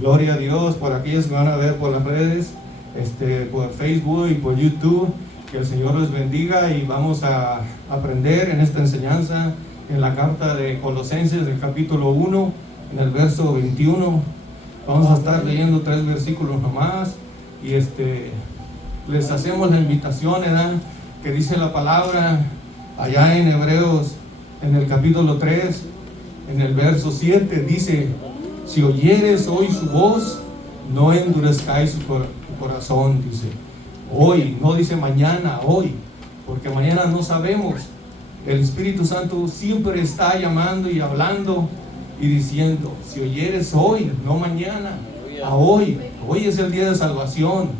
Gloria a Dios por aquellos que van a ver por las redes, por Facebook y por YouTube. Que el Señor les bendiga y vamos a aprender en esta enseñanza en la carta de Colosenses, el capítulo 1, en el verso 21. Vamos a estar leyendo 3 versículos nomás y les hacemos la invitación, ¿verdad? Que dice la palabra allá en Hebreos, en el capítulo 3, en el verso 7, dice: si oyeres hoy su voz, no endurezcáis tu corazón, dice. Hoy, no dice mañana, hoy, porque mañana no sabemos. El Espíritu Santo siempre está llamando y hablando y diciendo: si oyeres hoy, no mañana, a hoy. Hoy es el día de salvación.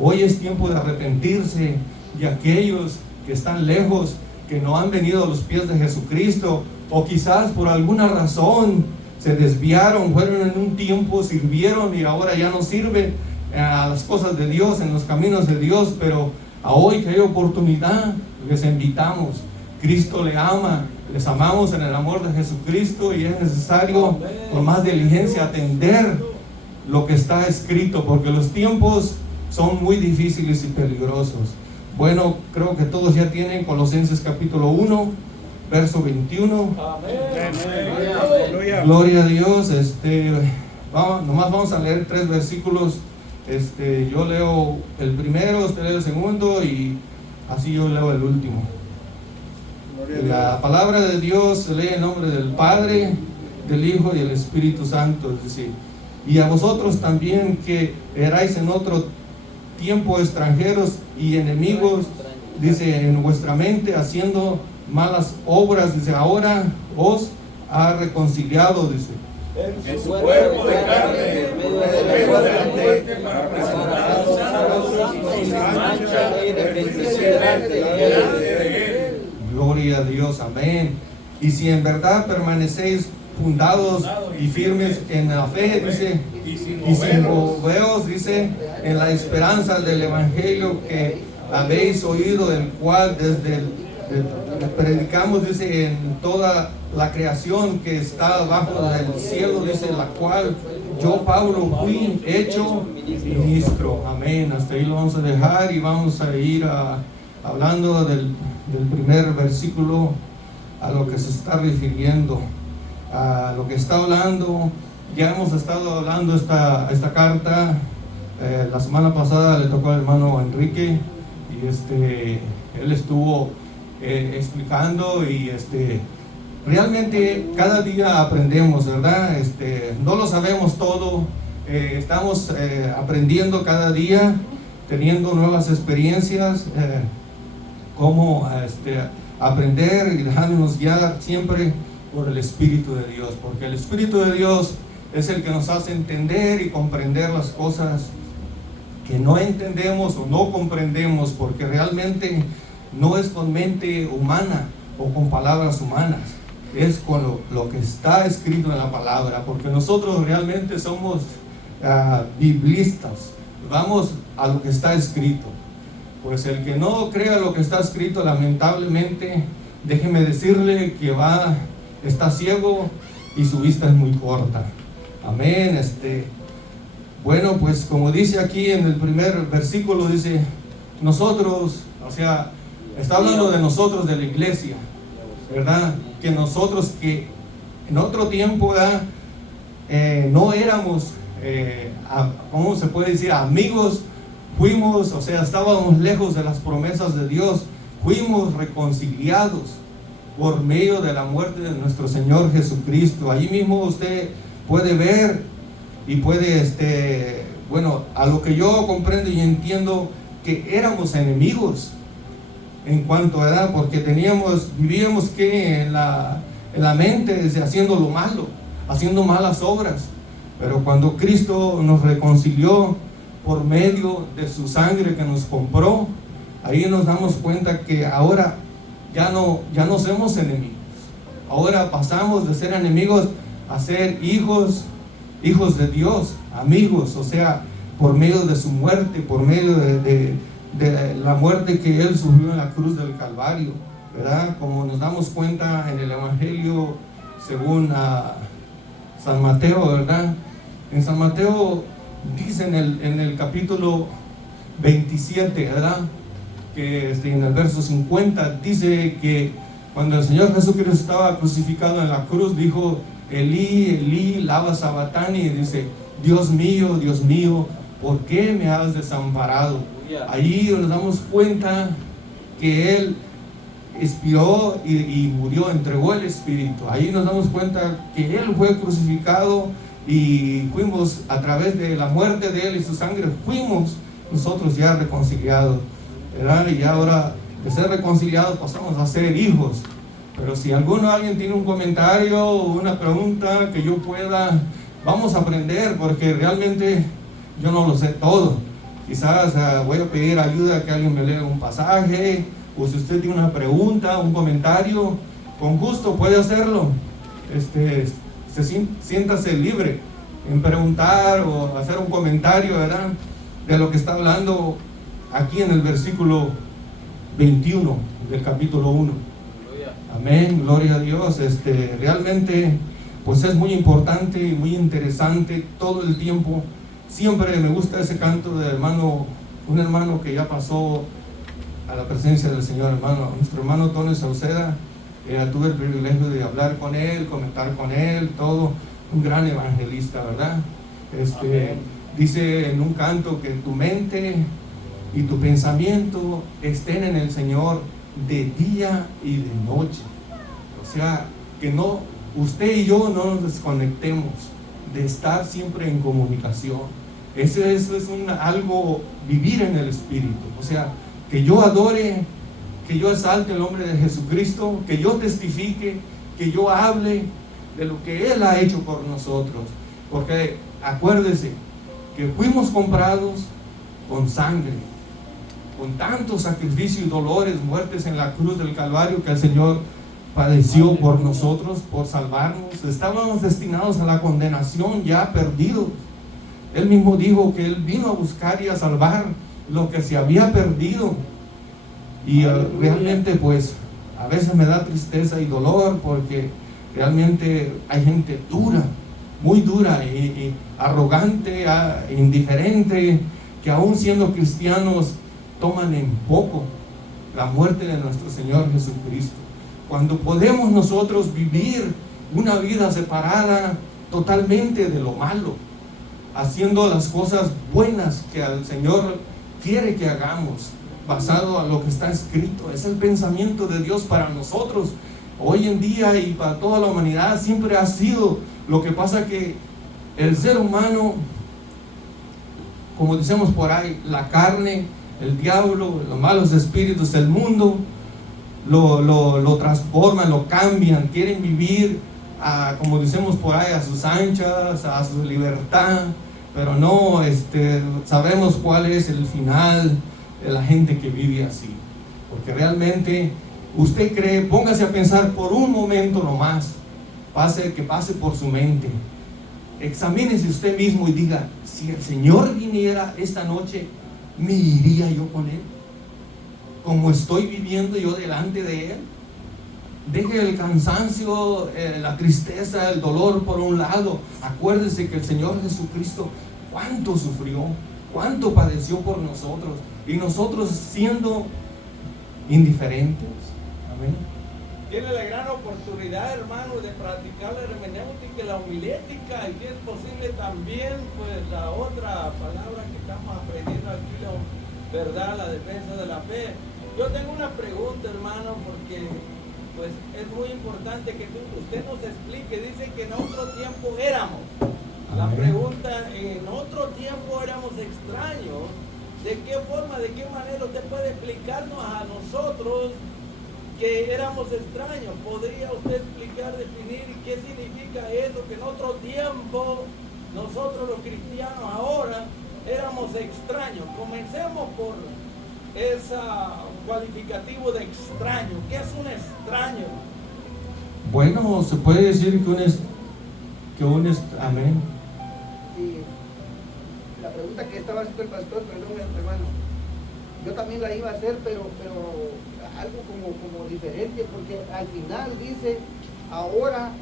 Hoy es tiempo de arrepentirse de aquellos que están lejos, que no han venido a los pies de Jesucristo, o quizás por alguna razón se desviaron, fueron en un tiempo, sirvieron y ahora ya no sirven a las cosas de Dios, en los caminos de Dios. Pero a hoy que hay oportunidad, les invitamos. Cristo le ama, les amamos en el amor de Jesucristo, y es necesario con más diligencia atender lo que está escrito, porque los tiempos son muy difíciles y peligrosos. Bueno, creo que todos ya tienen Colosenses capítulo 1, verso 21. Amén. Gloria a Dios. Nomás vamos a leer 3 versículos. Yo leo el primero, usted lee el segundo, y así yo leo el último. La palabra de Dios se lee en nombre del Padre, del Hijo y del Espíritu Santo. Es decir, y a vosotros también, que erais en otro tiempo extranjeros y enemigos, dice, en vuestra mente, haciendo malas obras, dice, ahora os ha reconciliado, dice, en su cuerpo de carne, por medio de la muerte, para presentarnos santos y sin mancha, irreprensibles delante de Él. Gloria a Dios, amén. Y si en verdad permanecéis fundados y firmes en la fe, dice, y sin moveos, dice, en la esperanza del Evangelio que habéis oído, el cual desde predicamos, dice, en toda la creación que está bajo del cielo, dice, la cual yo, Pablo, fui hecho ministro. Amén. Hasta ahí lo vamos a dejar y vamos a ir hablando del primer versículo, a lo que se está refiriendo, a lo que está hablando. Ya hemos estado hablando esta carta. La semana pasada le tocó al hermano Enrique y él estuvo explicando, y realmente cada día aprendemos, ¿verdad? No lo sabemos todo, estamos aprendiendo cada día, teniendo nuevas experiencias, cómo aprender y dejándonos guiar siempre por el Espíritu de Dios, porque el Espíritu de Dios es el que nos hace entender y comprender las cosas que no entendemos o no comprendemos, porque realmente no es con mente humana o con palabras humanas, es con lo que está escrito en la palabra, porque nosotros realmente somos biblistas, vamos a lo que está escrito. Pues el que no crea lo que está escrito, lamentablemente, déjeme decirle que está ciego y su vista es muy corta. Amén. Bueno, pues como dice aquí en el primer versículo, dice, nosotros, o sea, está hablando de nosotros, de la iglesia, ¿verdad? Que nosotros, que en otro tiempo no éramos, ¿cómo se puede decir? Amigos, fuimos, o sea, estábamos lejos de las promesas de Dios, fuimos reconciliados por medio de la muerte de nuestro Señor Jesucristo. Allí mismo usted puede ver y puede, bueno, a lo que yo comprendo y entiendo, que éramos enemigos en cuanto a edad, porque vivíamos que en la mente, desde haciendo lo malo, haciendo malas obras. Pero cuando Cristo nos reconcilió por medio de su sangre que nos compró, ahí nos damos cuenta que ahora ya no somos enemigos. Ahora pasamos de ser enemigos a ser hijos de Dios, amigos, o sea, por medio de su muerte, por medio de la muerte que Él sufrió en la cruz del Calvario, ¿verdad? Como nos damos cuenta en el Evangelio según San Mateo, ¿verdad? En San Mateo dice en el capítulo 27, ¿verdad? Que en el verso 50 dice que cuando el Señor Jesucristo estaba crucificado en la cruz, dijo: Elí, Elí, lama sabactani, y dice: Dios mío, ¿por qué me has desamparado? Allí nos damos cuenta que Él expiró y murió, entregó el Espíritu. Ahí nos damos cuenta que Él fue crucificado y fuimos, a través de la muerte de Él y su sangre, fuimos nosotros ya reconciliados, ¿verdad? Y ahora, de ser reconciliados, pasamos a ser hijos. Pero si alguien tiene un comentario o una pregunta que yo pueda, vamos a aprender, porque realmente yo no lo sé todo. Quizás voy a pedir ayuda, que alguien me lea un pasaje, o si usted tiene una pregunta, un comentario, con gusto puede hacerlo. Siéntase libre en preguntar o hacer un comentario, ¿verdad?, de lo que está hablando aquí en el versículo 21 del capítulo 1. Amén, gloria a Dios. Realmente pues es muy importante y muy interesante todo el tiempo. Siempre me gusta ese canto de un hermano que ya pasó a la presencia del Señor, nuestro hermano Tony Sauceda. Tuve el privilegio de hablar con él, comentar con él, todo, un gran evangelista, ¿verdad? Dice en un canto que tu mente y tu pensamiento estén en el Señor de día y de noche. O sea, que usted y yo no nos desconectemos de estar siempre en comunicación. Eso es algo, vivir en el Espíritu. O sea, que yo adore, que yo exalte el nombre de Jesucristo, que yo testifique, que yo hable de lo que Él ha hecho por nosotros. Porque acuérdese que fuimos comprados con sangre, con tanto sacrificio y dolores, muertes en la cruz del Calvario que el Señor padeció por nosotros, por salvarnos. Estábamos destinados a la condenación, ya perdidos. Él mismo dijo que Él vino a buscar y a salvar lo que se había perdido. Y realmente pues a veces me da tristeza y dolor, porque realmente hay gente dura, muy dura y arrogante, indiferente, que aún siendo cristianos toman en poco la muerte de nuestro Señor Jesucristo. Cuando podemos nosotros vivir una vida separada totalmente de lo malo, haciendo las cosas buenas que el Señor quiere que hagamos, basado a lo que está escrito. Es el pensamiento de Dios para nosotros hoy en día y para toda la humanidad. Siempre ha sido. Lo que pasa que el ser humano, como decimos por ahí, la carne, el diablo, los malos espíritus, el mundo lo transforman, lo cambian, quieren vivir como decimos por ahí, a sus anchas, a su libertad, pero no sabemos cuál es el final de la gente que vive así. Porque realmente usted cree, póngase a pensar por un momento nomás, que pase por su mente, examínese usted mismo y diga: si el Señor viniera esta noche, ¿me iría yo con Él? ¿Cómo estoy viviendo yo delante de Él? Deje el cansancio, la tristeza, el dolor por un lado. Acuérdese que el Señor Jesucristo cuánto sufrió, cuánto padeció por nosotros, y nosotros siendo indiferentes. Amén. Tiene la gran oportunidad, hermano, de practicar la hermenéutica y la homilética, y si es posible también, pues la otra palabra que estamos aprendiendo aquí, ¿verdad?, la defensa de la fe. Yo tengo una pregunta, hermano, porque pues es muy importante que usted nos explique. Dice que en otro tiempo éramos. La pregunta: en otro tiempo éramos extraños. ¿De qué forma, de qué manera usted puede explicarnos a nosotros que éramos extraños? ¿Podría usted explicar, definir qué significa eso? Que en otro tiempo nosotros los cristianos ahora éramos extraños. Comencemos por ese cualificativo de extraño. ¿Qué es un extraño? Bueno, se puede decir que amén. Sí, la pregunta que estaba haciendo el pastor, perdón, hermano, yo también la iba a hacer, pero algo como diferente, porque al final dice: ahora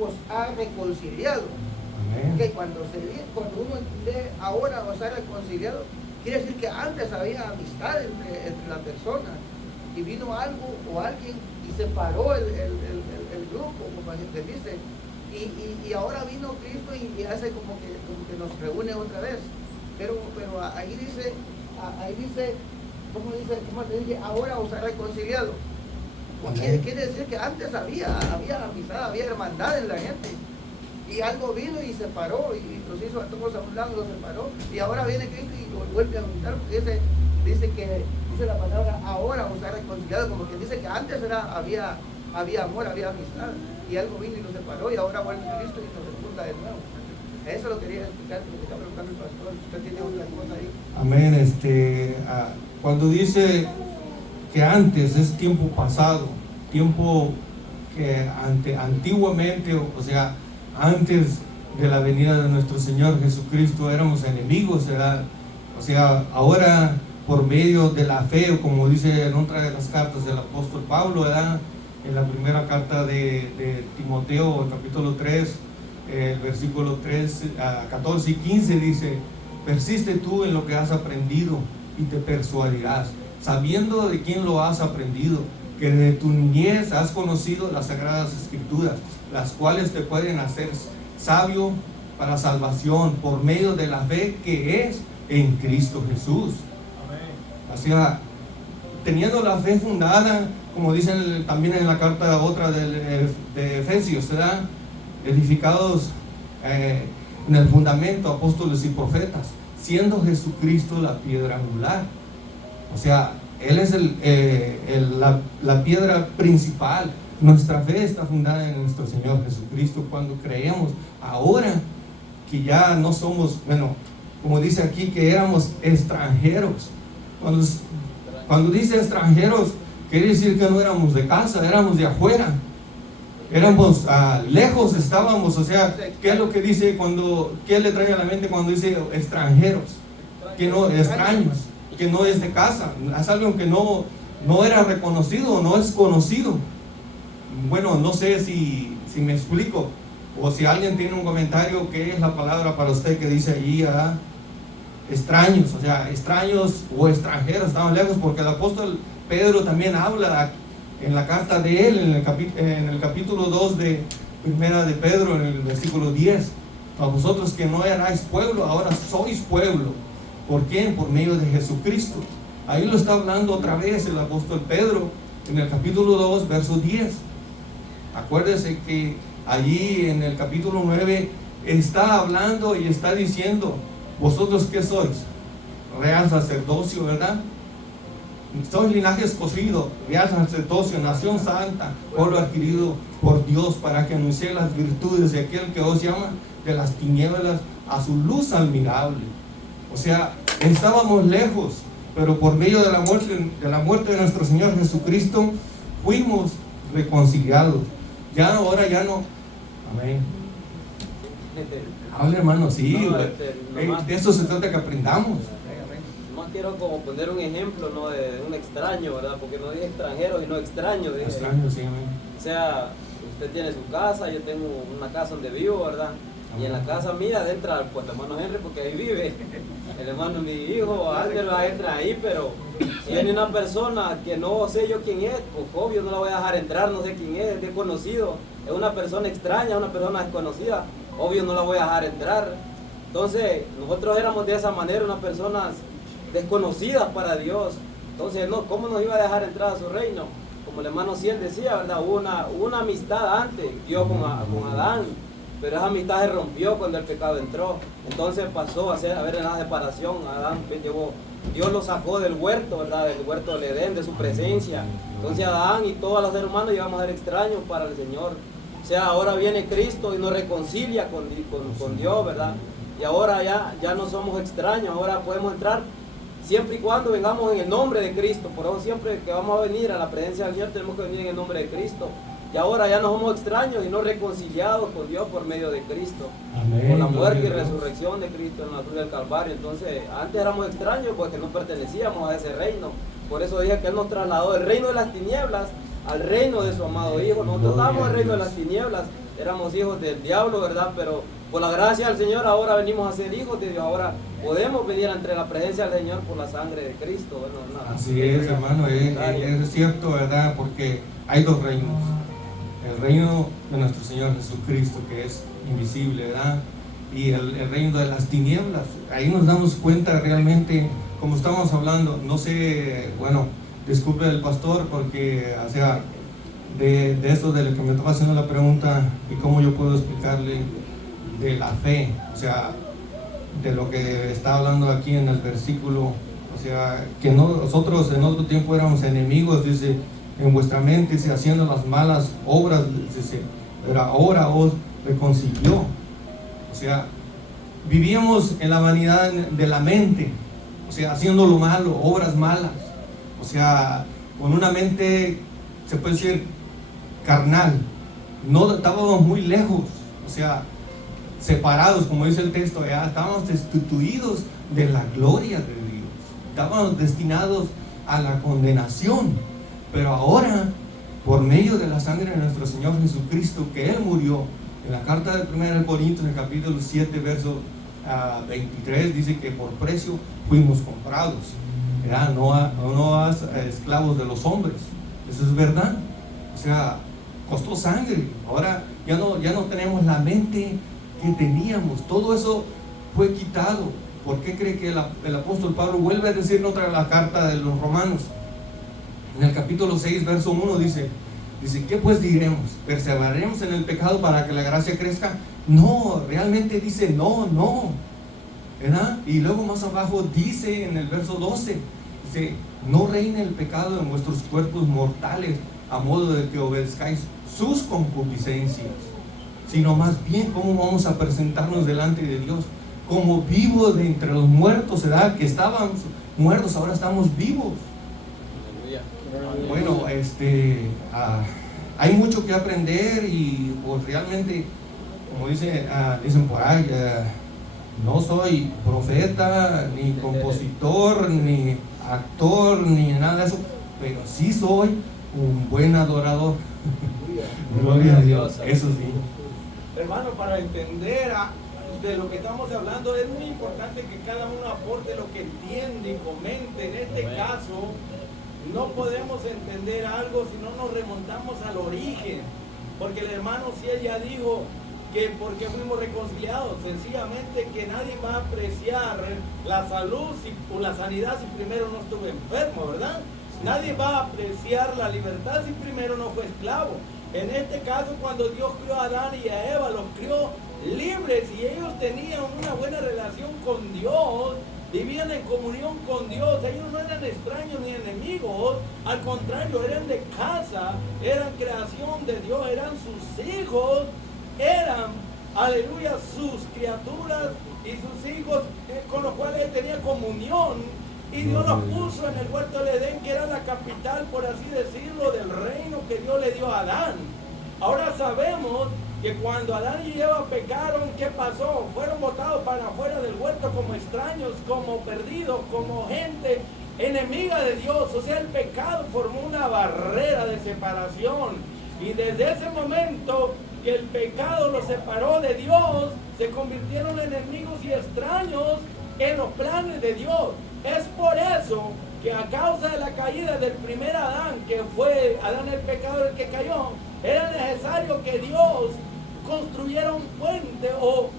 os ha reconciliado. Okay, cuando uno lee ahora o sea reconciliado, quiere decir que antes había amistad entre las personas y vino algo o alguien y separó el grupo, como se dice, y ahora vino Cristo y hace como que nos reúne otra vez. Pero ahí dice, ¿cómo te dije? Ahora os ha reconciliado. Quiere decir que antes había amistad, había hermandad en la gente. Y algo vino y separó, y los hizo a todos a un lado, los separó. Y ahora viene Cristo y los vuelve a juntar, porque dice la palabra, ahora os ha reconciliado, como que dice que antes había amor, había amistad. Y algo vino y los separó, y ahora vuelve Cristo y nos junta de nuevo. Eso lo quería explicar, porque quería preguntarle al pastor. Usted tiene otra cosa ahí. Amén. Cuando dice que antes es tiempo pasado, tiempo que antiguamente, o sea, antes de la venida de nuestro Señor Jesucristo éramos enemigos, ¿verdad? O sea, ahora por medio de la fe, o como dice en otra de las cartas del apóstol Pablo, ¿verdad? En la primera carta de Timoteo, el capítulo 3, el versículo 14 y 15 dice: persiste tú en lo que has aprendido y te persuadirás, sabiendo de quién lo has aprendido, que de tu niñez has conocido las sagradas escrituras, las cuales te pueden hacer sabio para salvación por medio de la fe que es en Cristo Jesús. Amén. O sea, teniendo la fe fundada, como dicen también en la carta otra de Efesios, ¿verdad? Edificados en el fundamento, apóstoles y profetas, siendo Jesucristo la piedra angular. O sea, Él es la piedra principal. Nuestra fe está fundada en nuestro Señor Jesucristo. Cuando creemos ahora que ya no somos, bueno, como dice aquí, que éramos extranjeros. Cuando dice extranjeros, quiere decir que no éramos de casa, éramos de afuera. Éramos lejos, estábamos. O sea, ¿qué es lo que dice qué le trae a la mente cuando dice extranjeros? Que no, extraños, que no es de casa, es algo que no era reconocido, no es conocido. Bueno, no sé si me explico, o si alguien tiene un comentario, ¿qué es la palabra para usted que dice allí, extraños? O sea, extraños o extranjeros, estaban lejos, porque el apóstol Pedro también habla en la carta de él, en el capítulo 2 de Primera de Pedro, en el versículo 10: a vosotros que no erais pueblo, ahora sois pueblo. ¿Por quién? Por medio de Jesucristo. Ahí lo está hablando otra vez el apóstol Pedro, en el capítulo 2, verso 10. Acuérdese que allí en el capítulo 9 está hablando y está diciendo: ¿vosotros qué sois? Real sacerdocio, ¿verdad? Sois linaje escogido, real sacerdocio, nación santa, pueblo adquirido por Dios, para que anunciéis las virtudes de aquel que os llama de las tinieblas a su luz admirable. O sea, estábamos lejos, pero por medio de la muerte de nuestro Señor Jesucristo fuimos reconciliados. Ahora ya no. Amén. Hable, hermano, sí. De eso se trata, que aprendamos. Nomás quiero como poner un ejemplo, ¿no? De un extraño, ¿verdad? Porque no dije extranjero, sino extraño. Extraño, sí, amén. O sea, usted tiene su casa, yo tengo una casa donde vivo, ¿verdad? Y en la casa mía entra pues el hermano Henry, porque ahí vive. El hermano, mi hijo, Ángel, entra ahí, pero si viene una persona que no sé yo quién es, pues obvio no la voy a dejar entrar, no sé quién es desconocido. Es una persona extraña, una persona desconocida, obvio no la voy a dejar entrar. Entonces, nosotros éramos de esa manera, unas personas desconocidas para Dios. Entonces, no, ¿cómo nos iba a dejar entrar a su reino? Como el hermano Ciel decía, ¿verdad? Hubo una amistad antes, Dios con Adán. Pero esa amistad se rompió cuando el pecado entró. Entonces pasó a haber una separación. Adán Dios lo sacó del huerto, ¿verdad? Del huerto del Edén, de su presencia. Entonces Adán y todos los hermanos íbamos a ser extraños para el Señor. O sea, ahora viene Cristo y nos reconcilia con Dios, ¿verdad? Y ahora ya no somos extraños, ahora podemos entrar siempre y cuando vengamos en el nombre de Cristo. Por eso siempre que vamos a venir a la presencia del Señor tenemos que venir en el nombre de Cristo. Y ahora ya no somos extraños y no reconciliados con Dios por medio de Cristo. Amén. Por la muerte y resurrección de Cristo en la cruz del Calvario. Entonces, antes éramos extraños porque no pertenecíamos a ese reino. Por eso dije que Él nos trasladó del reino de las tinieblas al reino de su amado Hijo. Nosotros estábamos en el reino de las tinieblas, éramos hijos del diablo, ¿verdad? Pero por la gracia del Señor ahora venimos a ser hijos de Dios, ahora podemos venir ante la presencia del Señor por la sangre de Cristo, ¿verdad? Así es, hermano, es cierto, ¿verdad? Porque hay dos reinos. El reino de nuestro Señor Jesucristo, que es invisible, ¿verdad? Y el reino de las tinieblas. Ahí nos damos cuenta realmente, como estamos hablando, no sé, bueno, disculpe el pastor, porque, o sea, de eso de lo que me estaba haciendo la pregunta y cómo yo puedo explicarle de la fe, o sea, de lo que está hablando aquí en el versículo, o sea, que nosotros en otro tiempo éramos enemigos, dice, en vuestra mente, dice, haciendo las malas obras, dice, pero ahora os reconcilió. O sea, vivíamos en la vanidad de la mente, o sea, haciendo lo malo, obras malas, o sea, con una mente, se puede decir, carnal. No estábamos muy lejos, o sea, separados, como dice el texto, ya estábamos destituidos de la gloria de Dios, estábamos destinados a la condenación, pero ahora, por medio de la sangre de nuestro Señor Jesucristo, que Él murió, en la carta de 1 Corintios, en el capítulo 7, verso 23, dice que por precio fuimos comprados, ¿verdad? No a esclavos de los hombres, eso es verdad, o sea, costó sangre. Ahora ya no tenemos la mente que teníamos, todo eso fue quitado. ¿Por qué cree que el apóstol Pablo vuelve a decir en otra la carta de los Romanos? En el capítulo 6, verso 1 dice, ¿qué pues diremos? ¿Perseveraremos en el pecado para que la gracia crezca? No, realmente dice no, ¿verdad? Y luego más abajo dice en el verso 12, dice, no reine el pecado en vuestros cuerpos mortales, a modo de que obedezcáis sus concupiscencias, sino más bien cómo vamos a presentarnos delante de Dios, como vivos de entre los muertos, ¿verdad? Que estábamos muertos, ahora estamos vivos. Bueno, hay mucho que aprender y pues realmente, como dicen por ahí, no soy profeta, ni compositor, ni actor, ni nada de eso, pero sí soy un buen adorador. Gloria a Dios, eso sí. Hermano, para entender de lo que estamos hablando, es muy importante que cada uno aporte lo que entiende y comente. En este caso, no podemos entender algo si no nos remontamos al origen, porque el hermano sí ya dijo que porque fuimos reconciliados, sencillamente que nadie va a apreciar la salud o la sanidad si primero no estuvo enfermo, ¿verdad? Nadie va a apreciar la libertad si primero no fue esclavo. En este caso, cuando Dios crió a Adán y a Eva, los crió libres y ellos tenían una buena relación con Dios, vivían en comunión con Dios, ellos no eran extraños ni enemigos, al contrario, eran de casa, eran creación de Dios, eran sus hijos, eran, aleluya, sus criaturas y sus hijos con los cuales él tenía comunión. Y Dios los puso en el huerto del Edén, que era la capital, por así decirlo, del reino que Dios le dio a Adán. Ahora sabemos que cuando Adán y Eva pecaron, ¿qué pasó? Fueron botados para afuera del huerto como extraños, como perdidos, como gente enemiga de Dios. O sea, el pecado formó una barrera de separación. Y desde ese momento que el pecado los separó de Dios, se convirtieron en enemigos y extraños en los planes de Dios. Es por eso que a causa de la caída del primer Adán, que fue Adán el pecador el que cayó, era necesario que Dios construyera un puente o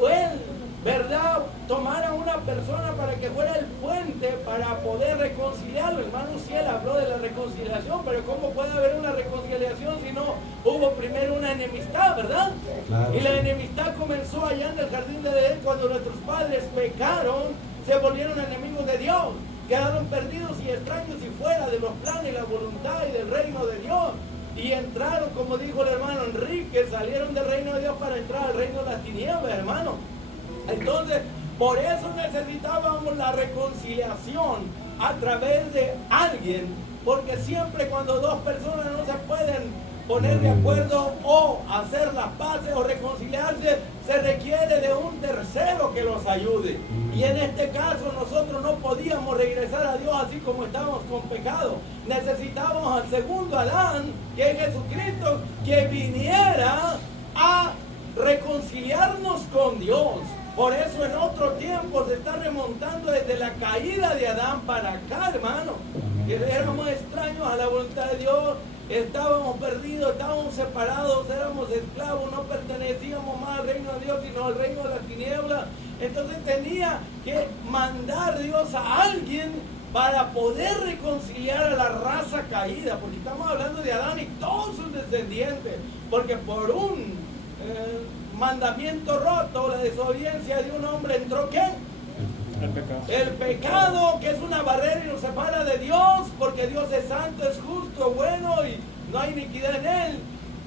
él, ¿verdad?, tomara una persona para que fuera el puente para poder reconciliarlo. Hermano, sí, él habló de la reconciliación, pero ¿cómo puede haber una reconciliación si no hubo primero una enemistad, verdad? Claro. Y la enemistad comenzó allá en el jardín de Edén cuando nuestros padres pecaron, se volvieron enemigos de Dios, quedaron perdidos y extraños y fuera de los planes y la voluntad y del reino de Dios. Y entraron, como dijo el hermano Enrique, salieron del reino de Dios para entrar al reino de las tinieblas, hermano. Entonces, por eso necesitábamos la reconciliación a través de alguien, porque siempre cuando dos personas no se pueden poner de acuerdo o hacer las paces o reconciliarse, se requiere de un tercero que los ayude. Y en este caso nosotros no podíamos regresar a Dios así como estábamos con pecado. Necesitábamos al segundo Adán, que es Jesucristo, que viniera a reconciliarnos con Dios. Por eso en otro tiempo se está remontando desde la caída de Adán para acá, hermano. Que éramos extraños a la voluntad de Dios, estábamos perdidos, estábamos separados, éramos esclavos, no pertenecíamos más al reino de Dios, sino al reino de las tinieblas. Entonces tenía que mandar Dios a alguien para poder reconciliar a la raza caída, porque estamos hablando de Adán y todos sus descendientes, porque por un mandamiento roto, la desobediencia de un hombre, entró ¿qué? El pecado, que es una barrera y nos separa de Dios, porque Dios es santo, es justo, bueno y no hay iniquidad en él.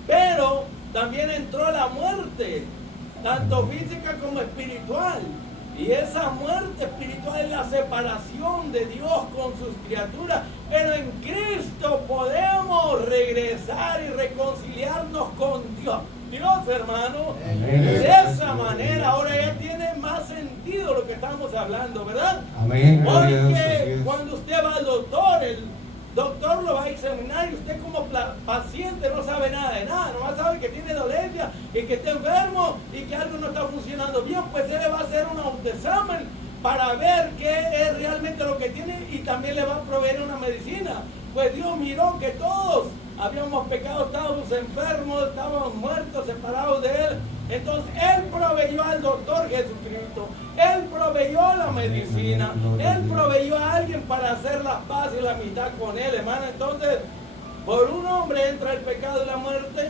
Pero también entró la muerte, tanto física como espiritual. Y esa muerte espiritual es la separación de Dios con sus criaturas. Pero en Cristo podemos regresar y reconciliarnos con Dios. Dios, hermano, de esa manera ahora ya tiene más sentido lo que estamos hablando, ¿verdad? Amén. Porque cuando usted va al doctor, el doctor lo va a examinar y usted como paciente no sabe nada de nada, nomás sabe que tiene dolencia y que está enfermo y que algo no está funcionando bien, pues él le va a hacer un autoexamen para ver qué es realmente lo que tiene y también le va a proveer una medicina. Pues Dios miró que todos habíamos pecado, estábamos enfermos, estábamos muertos, separados de Él. Entonces Él proveyó al doctor Jesucristo, Él proveyó la medicina, Él proveyó a alguien para hacer la paz y la amistad con Él, hermano. Entonces, por un hombre entra el pecado y la muerte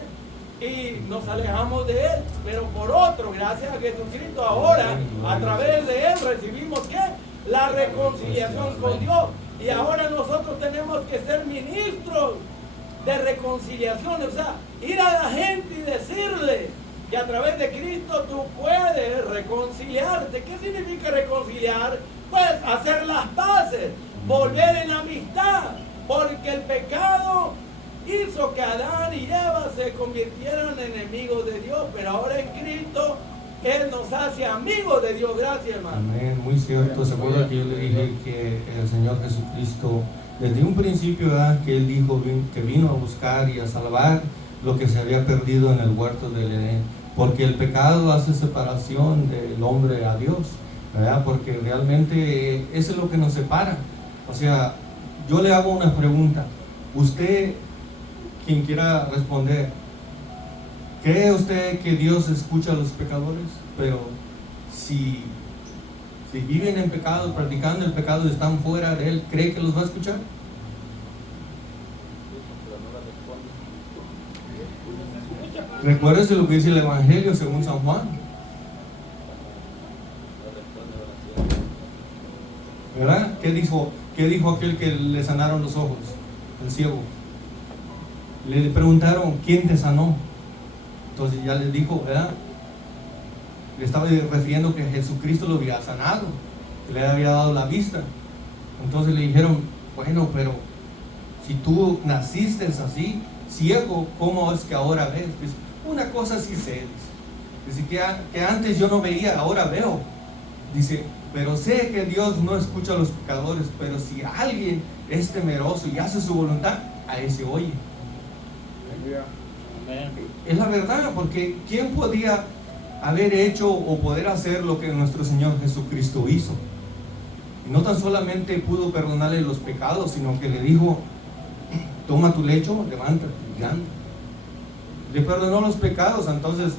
y nos alejamos de Él, pero por otro, gracias a Jesucristo, ahora a través de Él recibimos ¿qué? La reconciliación con Dios. Y ahora nosotros tenemos que ser ministros de reconciliación, o sea, ir a la gente y decirle que a través de Cristo tú puedes reconciliarte. ¿Qué significa reconciliar? Pues hacer las paces, volver en amistad, porque el pecado hizo que Adán y Eva se convirtieran en enemigos de Dios, pero ahora en Cristo Él nos hace amigos de Dios. Gracias, hermano. Amén, muy cierto. ¿Se acuerda que yo le dije que el Señor Jesucristo, desde un principio, ¿verdad?, que Él dijo que vino a buscar y a salvar lo que se había perdido en el huerto del Edén? Porque el pecado hace separación del hombre a Dios, ¿verdad? Porque realmente eso es lo que nos separa. O sea, yo le hago una pregunta. Usted, quien quiera responder, ¿cree usted que Dios escucha a los pecadores? Pero si viven en pecado, practicando el pecado, están fuera de Él, ¿cree que los va a escuchar? Recuérdese lo que dice el Evangelio según San Juan, ¿verdad? ¿Qué dijo aquel que le sanaron los ojos? El ciego. Le preguntaron, ¿quién te sanó? Entonces ya les dijo, ¿verdad? Le estaba refiriendo que Jesucristo lo había sanado, que le había dado la vista. Entonces le dijeron, bueno, pero si tú naciste así, ciego, ¿cómo es que ahora ves? Pues, una cosa sí sé, dice que antes yo no veía, ahora veo. Dice, pero sé que Dios no escucha a los pecadores, pero si alguien es temeroso y hace su voluntad, a ese oye. Es la verdad, porque ¿quién podía haber hecho o poder hacer lo que nuestro Señor Jesucristo hizo? Y no tan solamente pudo perdonarle los pecados, sino que le dijo, toma tu lecho, levántate y anda. Le perdonó los pecados. Entonces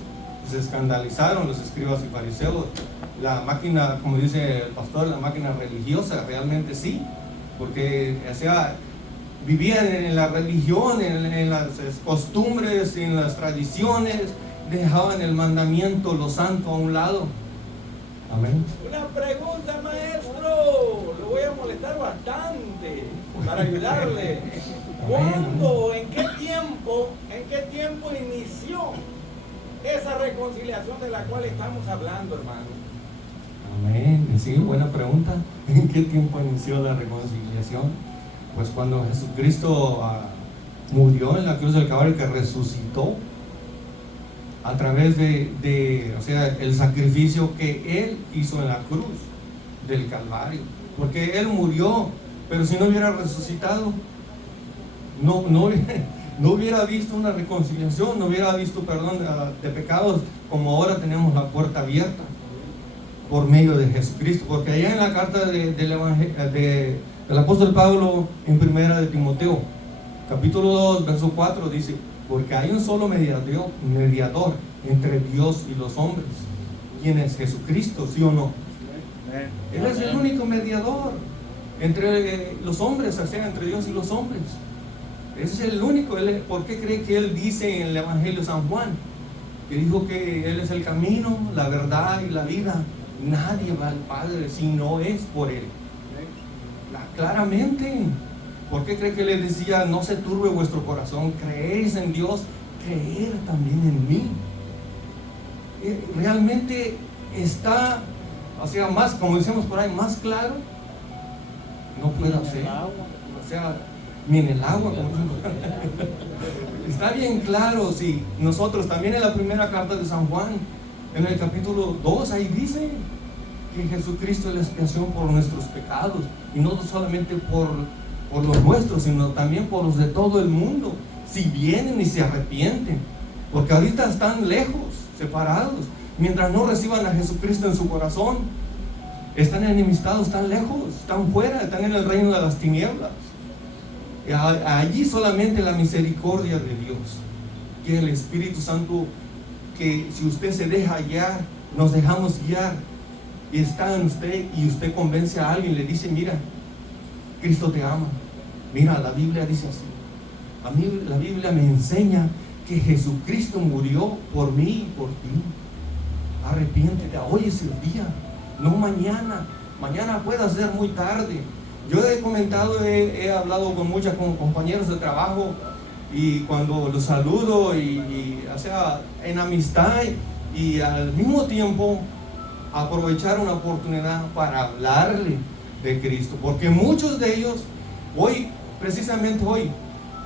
se escandalizaron los escribas y fariseos. La máquina, como dice el pastor, la máquina religiosa, realmente sí, porque o sea, vivían en la religión, en las costumbres, en las tradiciones, dejaban el mandamiento, lo santo a un lado. Amén. Una pregunta, maestro, lo voy a molestar bastante para ayudarle. ¿Cuándo, en qué tiempo inició esa reconciliación de la cual estamos hablando, hermano? Amén. Sí, buena pregunta. ¿En qué tiempo inició la reconciliación? Pues cuando Jesucristo murió en la cruz del Calvario, que resucitó a través o sea, el sacrificio que Él hizo en la cruz del Calvario. Porque Él murió, pero si no hubiera resucitado, no hubiera visto una reconciliación, no hubiera visto perdón de pecados, como ahora tenemos la puerta abierta por medio de Jesucristo. Porque allá en la carta del apóstol Pablo, en primera de Timoteo, capítulo 2, verso 4, dice: porque hay un solo mediador entre Dios y los hombres, quien es Jesucristo, ¿sí o no? Él es el único mediador entre los hombres, o sea, entre Dios y los hombres. Ese es el único. ¿Por qué cree que él dice en el Evangelio de San Juan, que dijo que él es el camino, la verdad y la vida? Nadie va al Padre si no es por él. Claramente. ¿Por qué cree que le decía: no se turbe vuestro corazón, creéis en Dios, creer también en mí? Realmente está, o sea, más, como decimos por ahí, más claro no puede ser. O sea, ni en el agua, como decimos. Está bien claro. Si nosotros también en la primera carta de San Juan, en el capítulo 2, ahí dice que Jesucristo es la expiación por nuestros pecados, y no solamente por los nuestros, sino también por los de todo el mundo, si vienen y se arrepienten, porque ahorita están lejos, separados, mientras no reciban a Jesucristo en su corazón, están enemistados, están lejos, están fuera, están en el reino de las tinieblas. Allí solamente la misericordia de Dios, que el Espíritu Santo, que si usted se deja guiar, nos dejamos guiar, y está en usted, y usted convence a alguien, le dice: mira, Cristo te ama. Mira, la Biblia dice así. A mí la Biblia me enseña que Jesucristo murió por mí y por ti. Arrepiéntete, hoy es el día, no mañana. Mañana puede ser muy tarde. Yo he comentado, he hablado con muchos compañeros de trabajo, y cuando los saludo, o sea, en amistad, y al mismo tiempo aprovechar una oportunidad para hablarle de Cristo, porque muchos de ellos, precisamente hoy,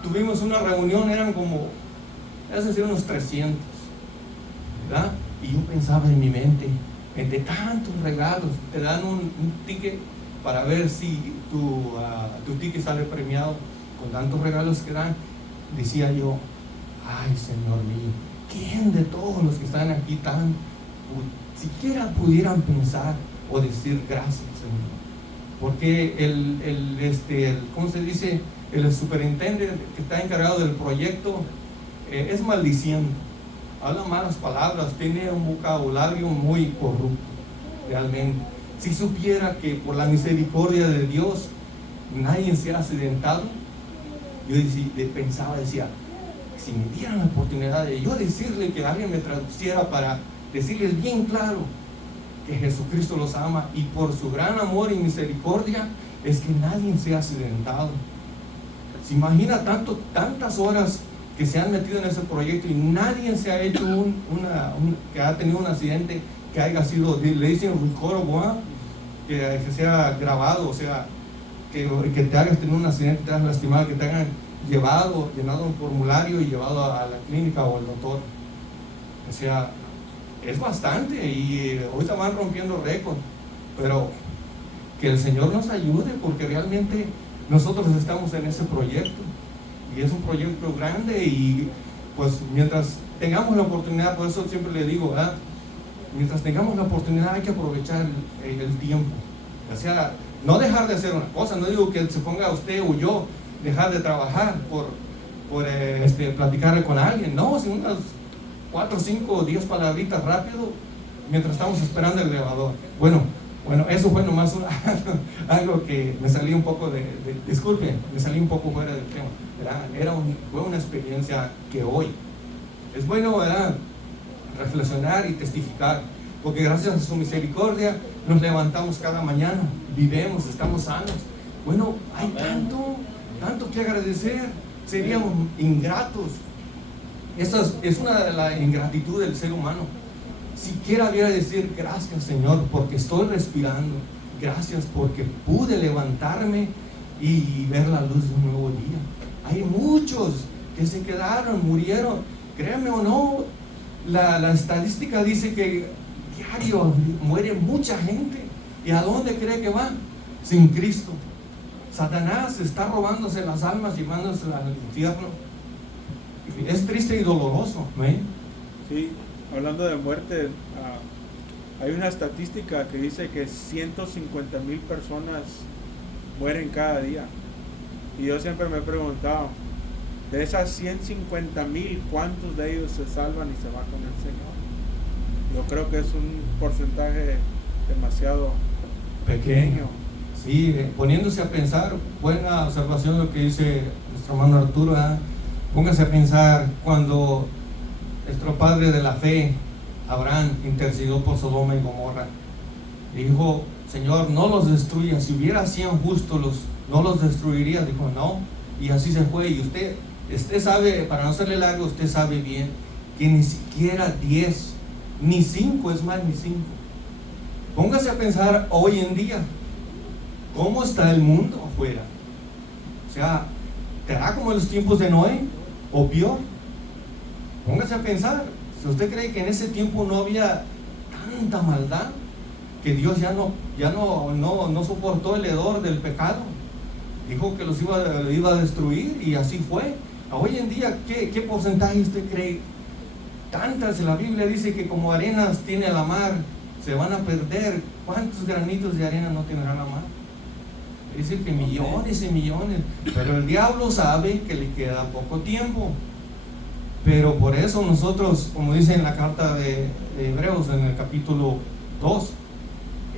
tuvimos una reunión, eran como, es decir, unos 300, ¿verdad? Y yo pensaba en mi mente, entre tantos regalos, te dan un ticket para ver si tu ticket sale premiado con tantos regalos que dan. Decía yo: ay, Señor mío, ¿quién de todos los que están aquí siquiera pudieran pensar o decir gracias, Señor? Porque ¿cómo se dice? El superintendente que está encargado del proyecto es maldiciente, habla malas palabras, tiene un vocabulario muy corrupto, realmente. Si supiera que por la misericordia de Dios nadie se ha accidentado, yo decía, si me dieran la oportunidad de yo decirle, que alguien me traduciera para decirles bien claro que Jesucristo los ama, y por su gran amor y misericordia es que nadie se ha accidentado. Se imagina tantas horas que se han metido en ese proyecto y nadie se ha hecho que ha tenido un accidente que haya sido, le dicen que se sea grabado, o sea, que te hagas tener un accidente, te hagas lastimado, que te hayan llenado un formulario y llevado a la clínica o al doctor. O sea, es bastante, y ahorita van rompiendo récord, pero que el Señor nos ayude, porque realmente nosotros estamos en ese proyecto, y es un proyecto grande, y pues mientras tengamos la oportunidad, por eso siempre le digo, ¿verdad? Mientras tengamos la oportunidad hay que aprovechar el tiempo. O sea, no dejar de hacer una cosa. No digo que se ponga usted o yo dejar de trabajar por platicar con alguien. No, si unas 4, 5 o 10 palabritas rápido mientras estamos esperando el elevador. Bueno, eso fue nomás algo que me salí un poco disculpen, me salí un poco fuera del tema, ¿verdad? Fue una experiencia que hoy es bueno, ¿verdad?, reflexionar y testificar, porque gracias a su misericordia nos levantamos cada mañana, vivimos, estamos sanos. Bueno, hay tanto que agradecer. Seríamos ingratos. Esa es una de las ingratitud del ser humano. Siquiera hubiera decir: gracias, Señor, porque estoy respirando, gracias porque pude levantarme y ver la luz de un nuevo día. Hay muchos que se quedaron, murieron. Créeme o no, la estadística dice que diario muere mucha gente. ¿Y a dónde cree que van? Sin Cristo. Satanás está robándose las almas, llevándoselas al infierno. Es triste y doloroso. ¿Eh? Sí, hablando de muerte, hay una estadística que dice que 150,000 personas mueren cada día. Y yo siempre me he preguntado, de esas 150,000, ¿cuántos de ellos se salvan y se van con el Señor? Yo creo que es un porcentaje demasiado pequeño. Sí, poniéndose a pensar, buena observación lo que dice nuestro hermano Arturo, ¿eh? Póngase a pensar cuando nuestro padre de la fe, Abraham, intercedió por Sodoma y Gomorra. Dijo, Señor, no los destruyas. Si hubiera 100 justos, no los destruirías. Dijo, no. Y así se fue. Y usted sabe, para no hacerle largo, usted sabe bien que ni siquiera 10, ni 5, es más, ni 5. Póngase a pensar hoy en día, ¿cómo está el mundo afuera? O sea, ¿será como en los tiempos de Noé o peor? Póngase a pensar, si usted cree que en ese tiempo no había tanta maldad, que Dios ya no soportó el hedor del pecado, dijo que los iba a destruir, y así fue. Hoy en día, ¿qué porcentaje usted cree? Tantas, la Biblia dice que como arenas tiene la mar, se van a perder. ¿Cuántos granitos de arena no tendrá la mar? Dice que millones y millones, pero el diablo sabe que le queda poco tiempo. Pero por eso nosotros, como dice en la carta de Hebreos en el capítulo 2,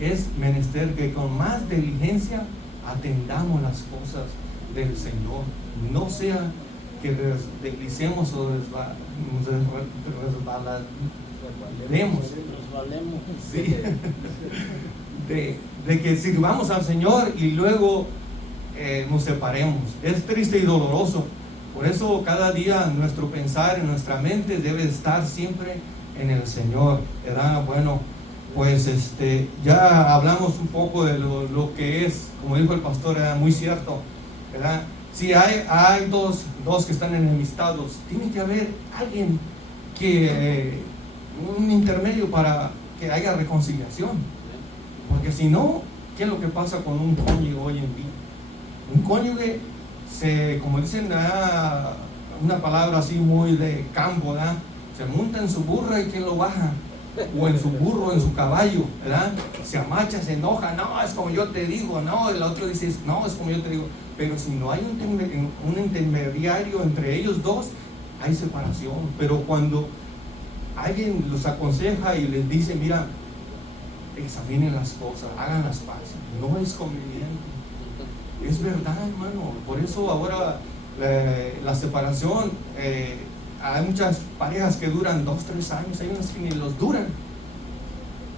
es menester que con más diligencia atendamos las cosas del Señor, no sea que deslicemos o resbalemos, sí, de que sirvamos al Señor y luego nos separemos. Es triste y doloroso. Por eso cada día nuestro pensar en nuestra mente debe estar siempre en el Señor, ¿verdad? Bueno, pues ya hablamos un poco de lo que es, como dijo el pastor, era muy cierto, ¿verdad? Si hay dos que están enemistados, tiene que haber alguien un intermedio para que haya reconciliación, porque si no, ¿qué es lo que pasa con un cónyuge hoy en día? Un cónyuge como dicen, una palabra así muy de campo, ¿verdad? Se monta en su burra y ¿quién lo baja? O en su burro, en su caballo, ¿verdad? Se amacha, se enoja, no, es como yo te digo, no, el otro dice, no, es como yo te digo. Pero si no hay un intermediario entre ellos dos, hay separación. Pero cuando alguien los aconseja y les dice, mira, examinen las cosas, hagan las paces, no es conveniente. Es verdad, hermano. Por eso ahora la separación, hay muchas parejas que duran 2, 3 años, hay unas que ni los duran.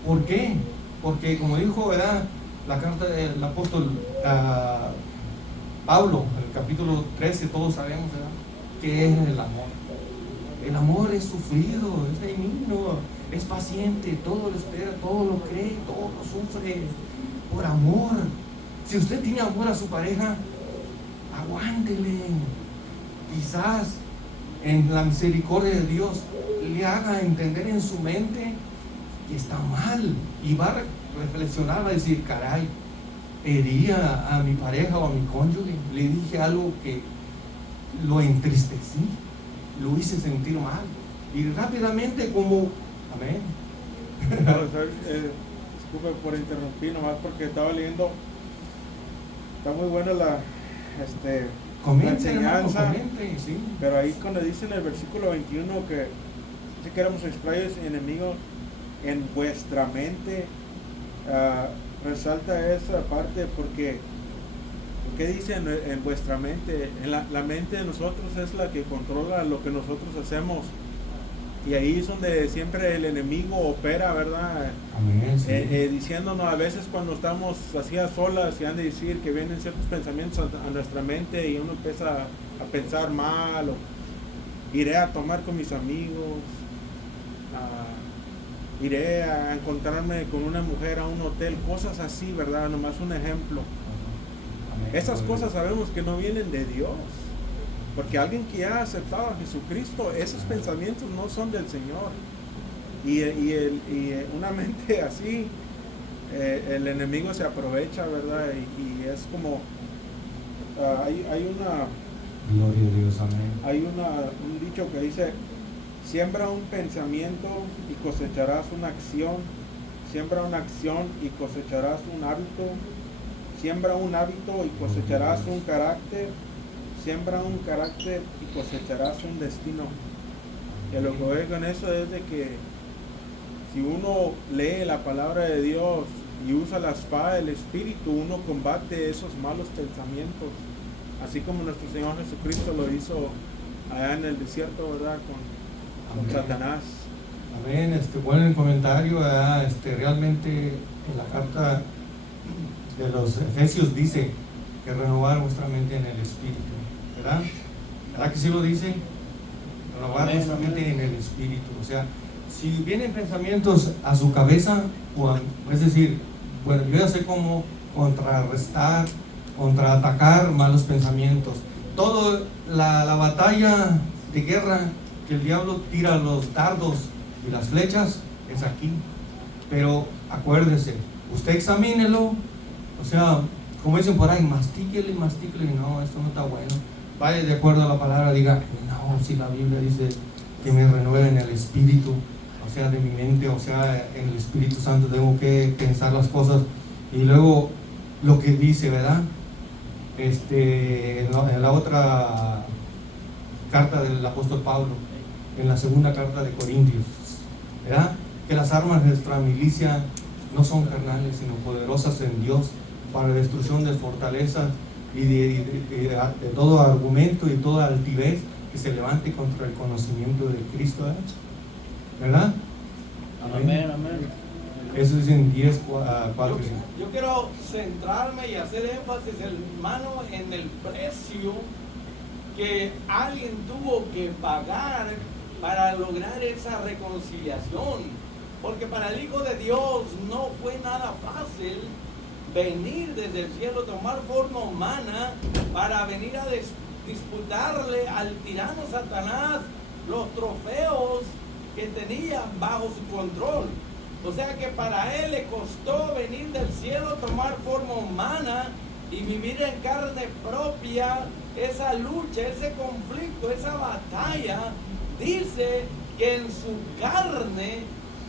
¿Por qué? Porque como dijo, ¿verdad?, la carta del apóstol Pablo, el capítulo 13, todos sabemos, ¿verdad?, ¿qué es el amor? El amor es sufrido, es benigno, es paciente, todo lo espera, todo lo cree, todo lo sufre, por amor. Si usted tiene amor a su pareja, aguántele. Quizás en la misericordia de Dios le haga entender en su mente que está mal, y va a reflexionar, va a decir, caray, herí a mi pareja o a mi cónyuge, le dije algo que lo entristecí, lo hice sentir mal, y rápidamente como, amén. Disculpe por interrumpir, nomás porque estaba leyendo. Está muy buena la enseñanza, sí. pero ahí cuando dice en el versículo 21 que si queremos extraños enemigos en vuestra mente, resalta esa parte porque ¿qué dice en vuestra mente? La mente de nosotros es la que controla lo que nosotros hacemos, y ahí es donde siempre el enemigo opera, ¿verdad? Amén, sí. Diciéndonos a veces cuando estamos así a solas, y han de decir que vienen ciertos pensamientos a nuestra mente y uno empieza a pensar mal, o iré a tomar con mis amigos, iré a encontrarme con una mujer a un hotel, cosas así, ¿verdad? Nomás un ejemplo. Amén. Esas cosas sabemos que no vienen de Dios. Porque alguien que ha aceptado a Jesucristo, esos pensamientos no son del Señor. Y una mente así, el enemigo se aprovecha, ¿verdad? Y es como, hay Gloria a Dios, amén. Hay un dicho que dice, siembra un pensamiento y cosecharás una acción, siembra una acción y cosecharás un hábito, siembra un hábito y cosecharás un carácter, siembra un carácter y cosecharás un destino. Y lo que veo con eso es de que si uno lee la palabra de Dios y usa la espada del Espíritu, uno combate esos malos pensamientos, así como nuestro Señor Jesucristo lo hizo allá en el desierto, ¿verdad? Con Satanás. Amén. Bueno, el comentario, ¿verdad? Realmente en la carta de los Efesios dice que renovar nuestra mente en el Espíritu, ¿verdad? ¿Verdad que sí lo dice? Renovar nuestra mente en el Espíritu. O sea, si vienen pensamientos a su cabeza, es decir, bueno, yo ya sé cómo contrarrestar, contraatacar malos pensamientos. Toda la batalla de guerra que el diablo tira los dardos y las flechas es aquí. Pero acuérdese, usted examínelo, o sea, como dicen por ahí, mastíquele, no, esto no está bueno. Vaya de acuerdo a la palabra, diga, no, si la Biblia dice que me renueve en el espíritu, o sea, de mi mente, o sea, en el Espíritu Santo tengo que pensar las cosas. Y luego lo que dice, ¿verdad? En la otra carta del apóstol Pablo, en la segunda carta de Corintios, ¿verdad? Que las armas de nuestra milicia no son carnales, sino poderosas en Dios para la destrucción de fortalezas y de todo argumento y toda altivez que se levante contra el conocimiento de Cristo, ¿verdad? Amén, amén. Eso es en 10, 4 y 5. Yo quiero centrarme y hacer énfasis, hermano, en el precio que alguien tuvo que pagar para lograr esa reconciliación. Porque para el Hijo de Dios no fue nada fácil venir desde el cielo, tomar forma humana para venir a disputarle al tirano Satanás los trofeos que tenía bajo su control. O sea que para él le costó venir del cielo, tomar forma humana y vivir en carne propia esa lucha, ese conflicto, esa batalla. Dice que en su carne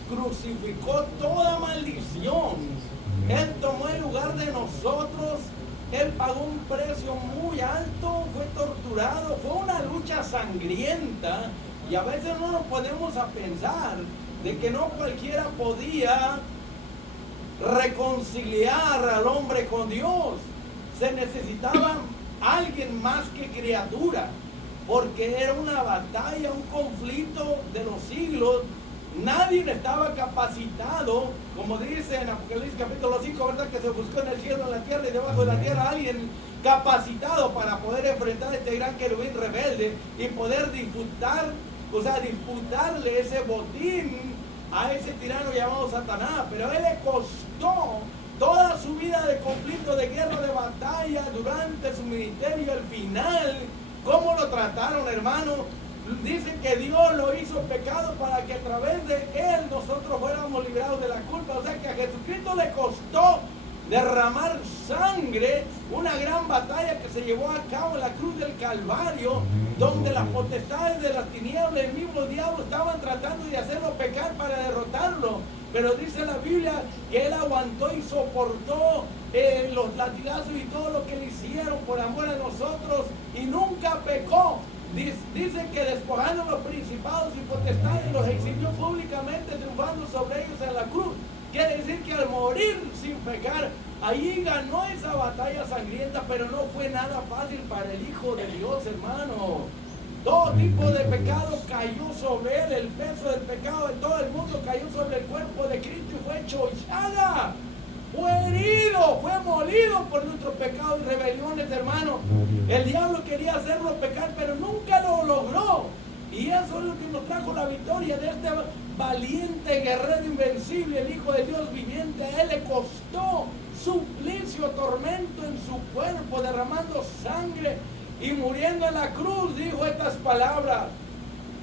crucificó toda maldición. Él tomó el lugar de nosotros. Él pagó un precio muy alto, fue torturado, fue una lucha sangrienta. Y a veces no nos ponemos a pensar de que no cualquiera podía reconciliar al hombre con Dios. Se necesitaba alguien más que criatura, porque era una batalla, un conflicto de los siglos. Nadie estaba capacitado, como dice en Apocalipsis capítulo 5, ¿verdad? Que se buscó en el cielo, en la tierra y debajo de la tierra alguien capacitado para poder enfrentar a este gran querubín rebelde y poder disputarle ese botín a ese tirano llamado Satanás. Pero a él le costó toda su vida de conflicto, de guerra, de batalla, durante su ministerio. Al final, ¿cómo lo trataron, hermano? Dice que Dios lo hizo pecado para que a través de él nosotros fuéramos librados de la culpa. O sea que a Jesucristo le costó derramar sangre, una gran batalla que se llevó a cabo en la cruz del Calvario, donde las potestades de las tinieblas, el mismo diablo, estaban tratando de hacerlo pecar para derrotarlo. Pero dice la Biblia que él aguantó y soportó los latigazos y todo lo que le hicieron por amor a nosotros y nunca pecó. Dice que despojando los principados y potestades los exhibió públicamente, triunfando sobre ellos en la cruz. Quiere decir que al morir sin pecar, ahí ganó esa batalla sangrienta, pero no fue nada fácil para el Hijo de Dios, hermano. Todo tipo de pecado cayó sobre él, el peso del pecado de todo el mundo cayó sobre el cuerpo de Cristo y fue hecho llaga. Fue herido, fue molido por nuestros pecados y rebeliones, hermano. El diablo quería hacerlo pecar, pero nunca lo logró. Y eso es lo que nos trajo la victoria de este valiente guerrero invencible, el Hijo de Dios viviente. A él le costó suplicio, tormento en su cuerpo, derramando sangre y muriendo en la cruz. Dijo estas palabras: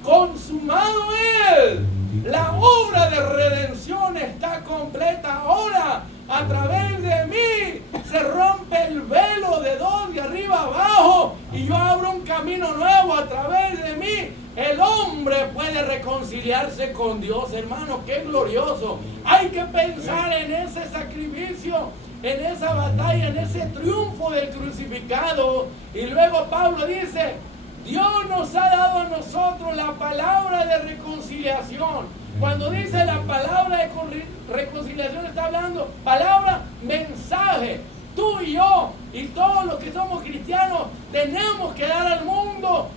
consumado es, la obra de redención está completa. Ahora, a través de mí se rompe el velo de dos de arriba abajo y yo abro un camino hombre puede reconciliarse con Dios, hermano. ¡Qué glorioso! Hay que pensar en ese sacrificio, en esa batalla, en ese triunfo del crucificado. Y luego Pablo dice: Dios nos ha dado a nosotros la palabra de reconciliación. Cuando dice la palabra de reconciliación, está hablando palabra, mensaje. Tú y yo y todos los que somos cristianos tenemos que dar al mundo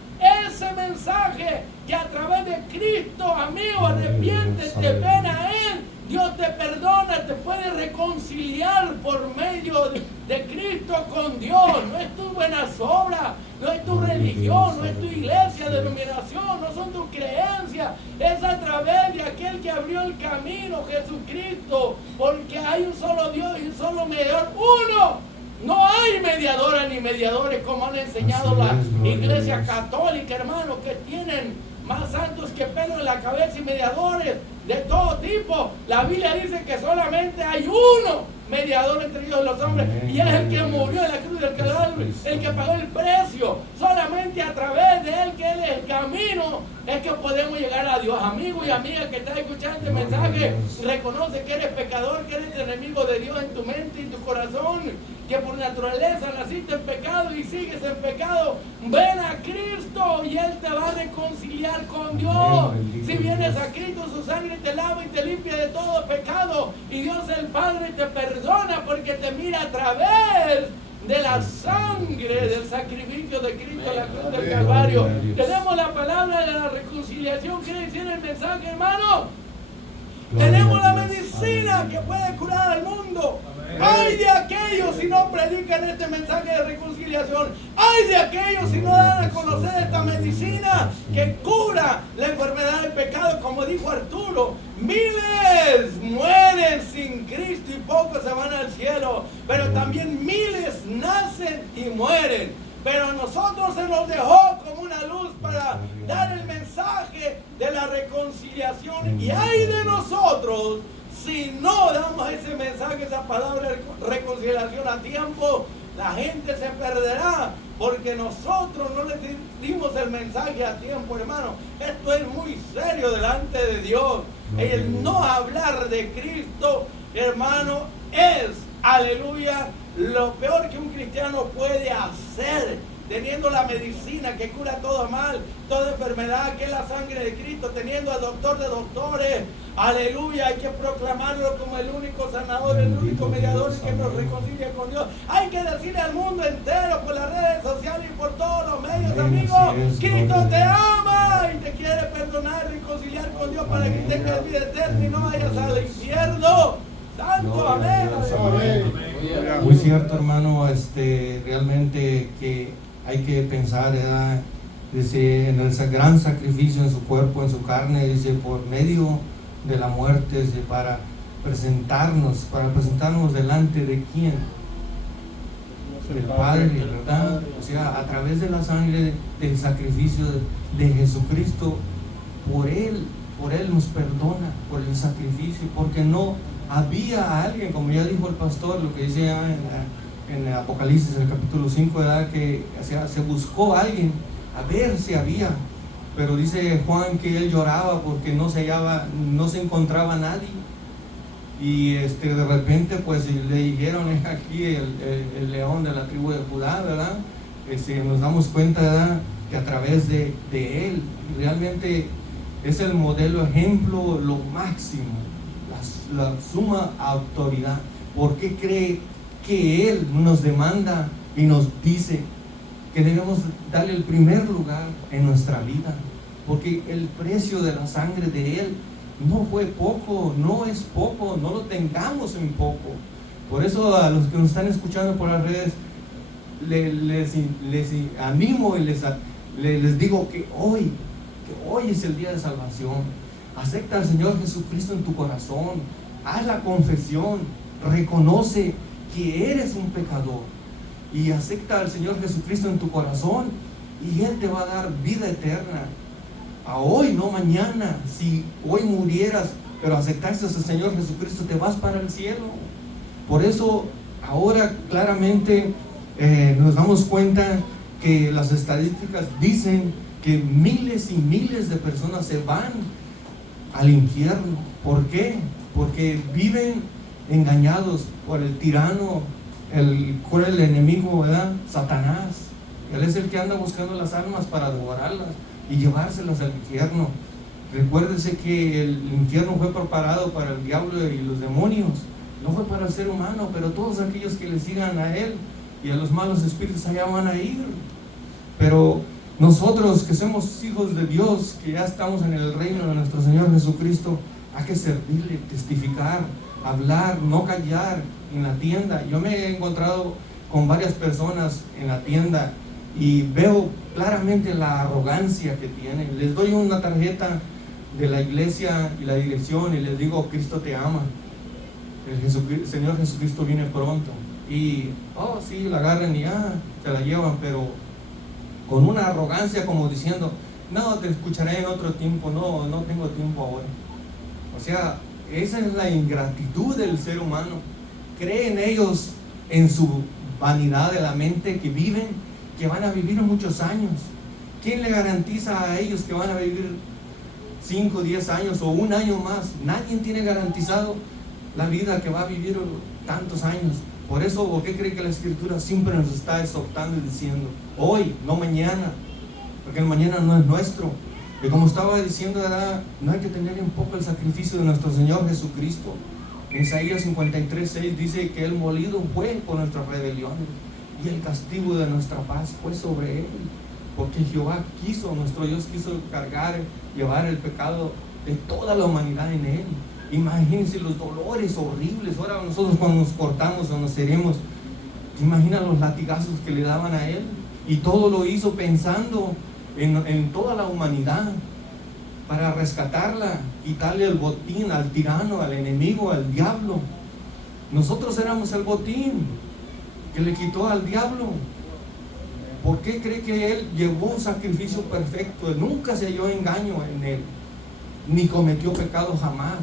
ese mensaje, que a través de Cristo, amigo, arrepiéntete, ven a Él, Dios te perdona, te puede reconciliar por medio de Cristo con Dios. No es tus buenas obras, no es tu religión, no es tu iglesia, denominación, no son tus creencias, es a través de aquel que abrió el camino, Jesucristo, porque hay un solo Dios y un solo mediador, uno. No hay mediadoras ni mediadores como han enseñado la iglesia católica, hermanos, que tienen más santos que pelo en la cabeza y mediadores de todo tipo. La Biblia dice que solamente hay uno mediador entre Dios y los hombres, y es el que murió en la cruz del Calvario, el que pagó el precio. Solamente a través de Él, que Él es el camino, es que podemos llegar a Dios. Amigo y amiga que estás escuchando este mensaje, reconoce que eres pecador, que eres enemigo de Dios en tu mente y en tu corazón, que por naturaleza naciste en pecado y sigues en pecado. Ven a Cristo y Él te va a reconciliar con Dios. Si vienes a Cristo, su sangre te lava y te limpia de todo pecado, y Dios el Padre te perdona porque te mira a través de la sangre del sacrificio de Cristo en la cruz del Calvario. Tenemos la palabra de la reconciliación. ¿Qué dice el mensaje, hermano? Tenemos la medicina que puede curar al mundo. Ay de aquellos si no predican este mensaje de reconciliación. Ay de aquellos si no dan a conocer esta medicina que cura la enfermedad del pecado. Como dijo Arturo, miles mueren sin Cristo y pocos se van al cielo, pero también miles nacen y mueren. Pero a nosotros se nos dejó como una luz para dar el mensaje de la reconciliación. Y ay de nosotros si no damos ese mensaje, esa palabra de reconciliación a tiempo. La gente se perderá porque nosotros no le dimos el mensaje a tiempo, hermano. Esto es muy serio delante de Dios. El no hablar de Cristo, hermano, es, aleluya, lo peor que un cristiano puede hacer, teniendo la medicina que cura todo mal, toda enfermedad, que es la sangre de Cristo, teniendo al doctor de doctores. Aleluya, hay que proclamarlo como el único sanador, el único mediador que nos reconcilia con Dios. Hay que decirle al mundo entero por las redes sociales y por todos los medios, amigos, Cristo te ama y te quiere perdonar, reconciliar con Dios para que tengas vida eterna y no vayas al infierno. Santo, amén. Muy cierto, hermano. Realmente que hay que pensar, ¿verdad? Dice, en el gran sacrificio en su cuerpo, en su carne, dice, por medio de la muerte, dice, para presentarnos delante de quién, del Padre, ¿verdad? O sea, a través de la sangre del sacrificio de Jesucristo, por Él nos perdona, por el sacrificio, porque no había alguien, como ya dijo el pastor, lo que dice en Apocalipsis, en el capítulo 5, ¿verdad? Que se buscó a alguien a ver si había, pero dice Juan que él lloraba porque no se encontraba nadie, y de repente pues le dijeron, es aquí el león de la tribu de Judá, ¿verdad? Nos damos cuenta, ¿verdad? Que a través de él realmente es el modelo, ejemplo, lo máximo, la suma autoridad. ¿Por qué cree que Él nos demanda y nos dice que debemos darle el primer lugar en nuestra vida? Porque el precio de la sangre de Él no fue poco, no es poco, no lo tengamos en poco. Por eso a los que nos están escuchando por las redes, les animo y les digo que hoy es el día de salvación. Acepta al Señor Jesucristo en tu corazón, haz la confesión, reconoce que eres un pecador y acepta al Señor Jesucristo en tu corazón y Él te va a dar vida eterna. A hoy, no mañana. Si hoy murieras, pero aceptaste al Señor Jesucristo, te vas para el cielo. Por eso ahora claramente nos damos cuenta que las estadísticas dicen que miles y miles de personas se van al infierno. ¿Por qué? Porque viven engañados por el tirano, el cruel enemigo, ¿verdad? Satanás. Él es el que anda buscando las almas para devorarlas y llevárselas al infierno. Recuérdese que el infierno fue preparado para el diablo y los demonios, no fue para el ser humano, pero todos aquellos que le sigan a él y a los malos espíritus allá van a ir. Pero nosotros que somos hijos de Dios, que ya estamos en el reino de nuestro Señor Jesucristo, hay que servirle, testificar, hablar, no callar en la tienda. Yo me he encontrado con varias personas en la tienda y veo claramente la arrogancia que tienen. Les doy una tarjeta de la iglesia y la dirección y les digo: Cristo te ama, el Señor Jesucristo viene pronto. Y oh sí, la agarran y se la llevan, pero con una arrogancia como diciendo: no, te escucharé en otro tiempo, no tengo tiempo ahora. O sea, esa es la ingratitud del ser humano. Creen ellos en su vanidad de la mente que van a vivir muchos años. ¿Quién le garantiza a ellos que van a vivir 5, 10 años o un año más? Nadie tiene garantizado la vida que va a vivir tantos años. Por eso, ¿por qué cree que la Escritura siempre nos está exhortando y diciendo: hoy, no mañana? Porque el mañana no es nuestro. Y como estaba diciendo, ¿verdad?, no hay que tener en poco el sacrificio de nuestro Señor Jesucristo. En Isaías 53:6 dice que Él molido fue por nuestras rebeliones y el castigo de nuestra paz fue sobre Él. Porque Jehová nuestro Dios quiso llevar el pecado de toda la humanidad en Él. Imagínense los dolores horribles. Ahora nosotros cuando nos cortamos o nos herimos, ¿te imaginas los latigazos que le daban a Él? Y todo lo hizo pensando en toda la humanidad, para rescatarla, quitarle el botín al tirano, al enemigo, al diablo. Nosotros éramos el botín que le quitó al diablo. ¿Por qué cree que Él llevó un sacrificio perfecto? Nunca se halló engaño en Él, ni cometió pecado jamás.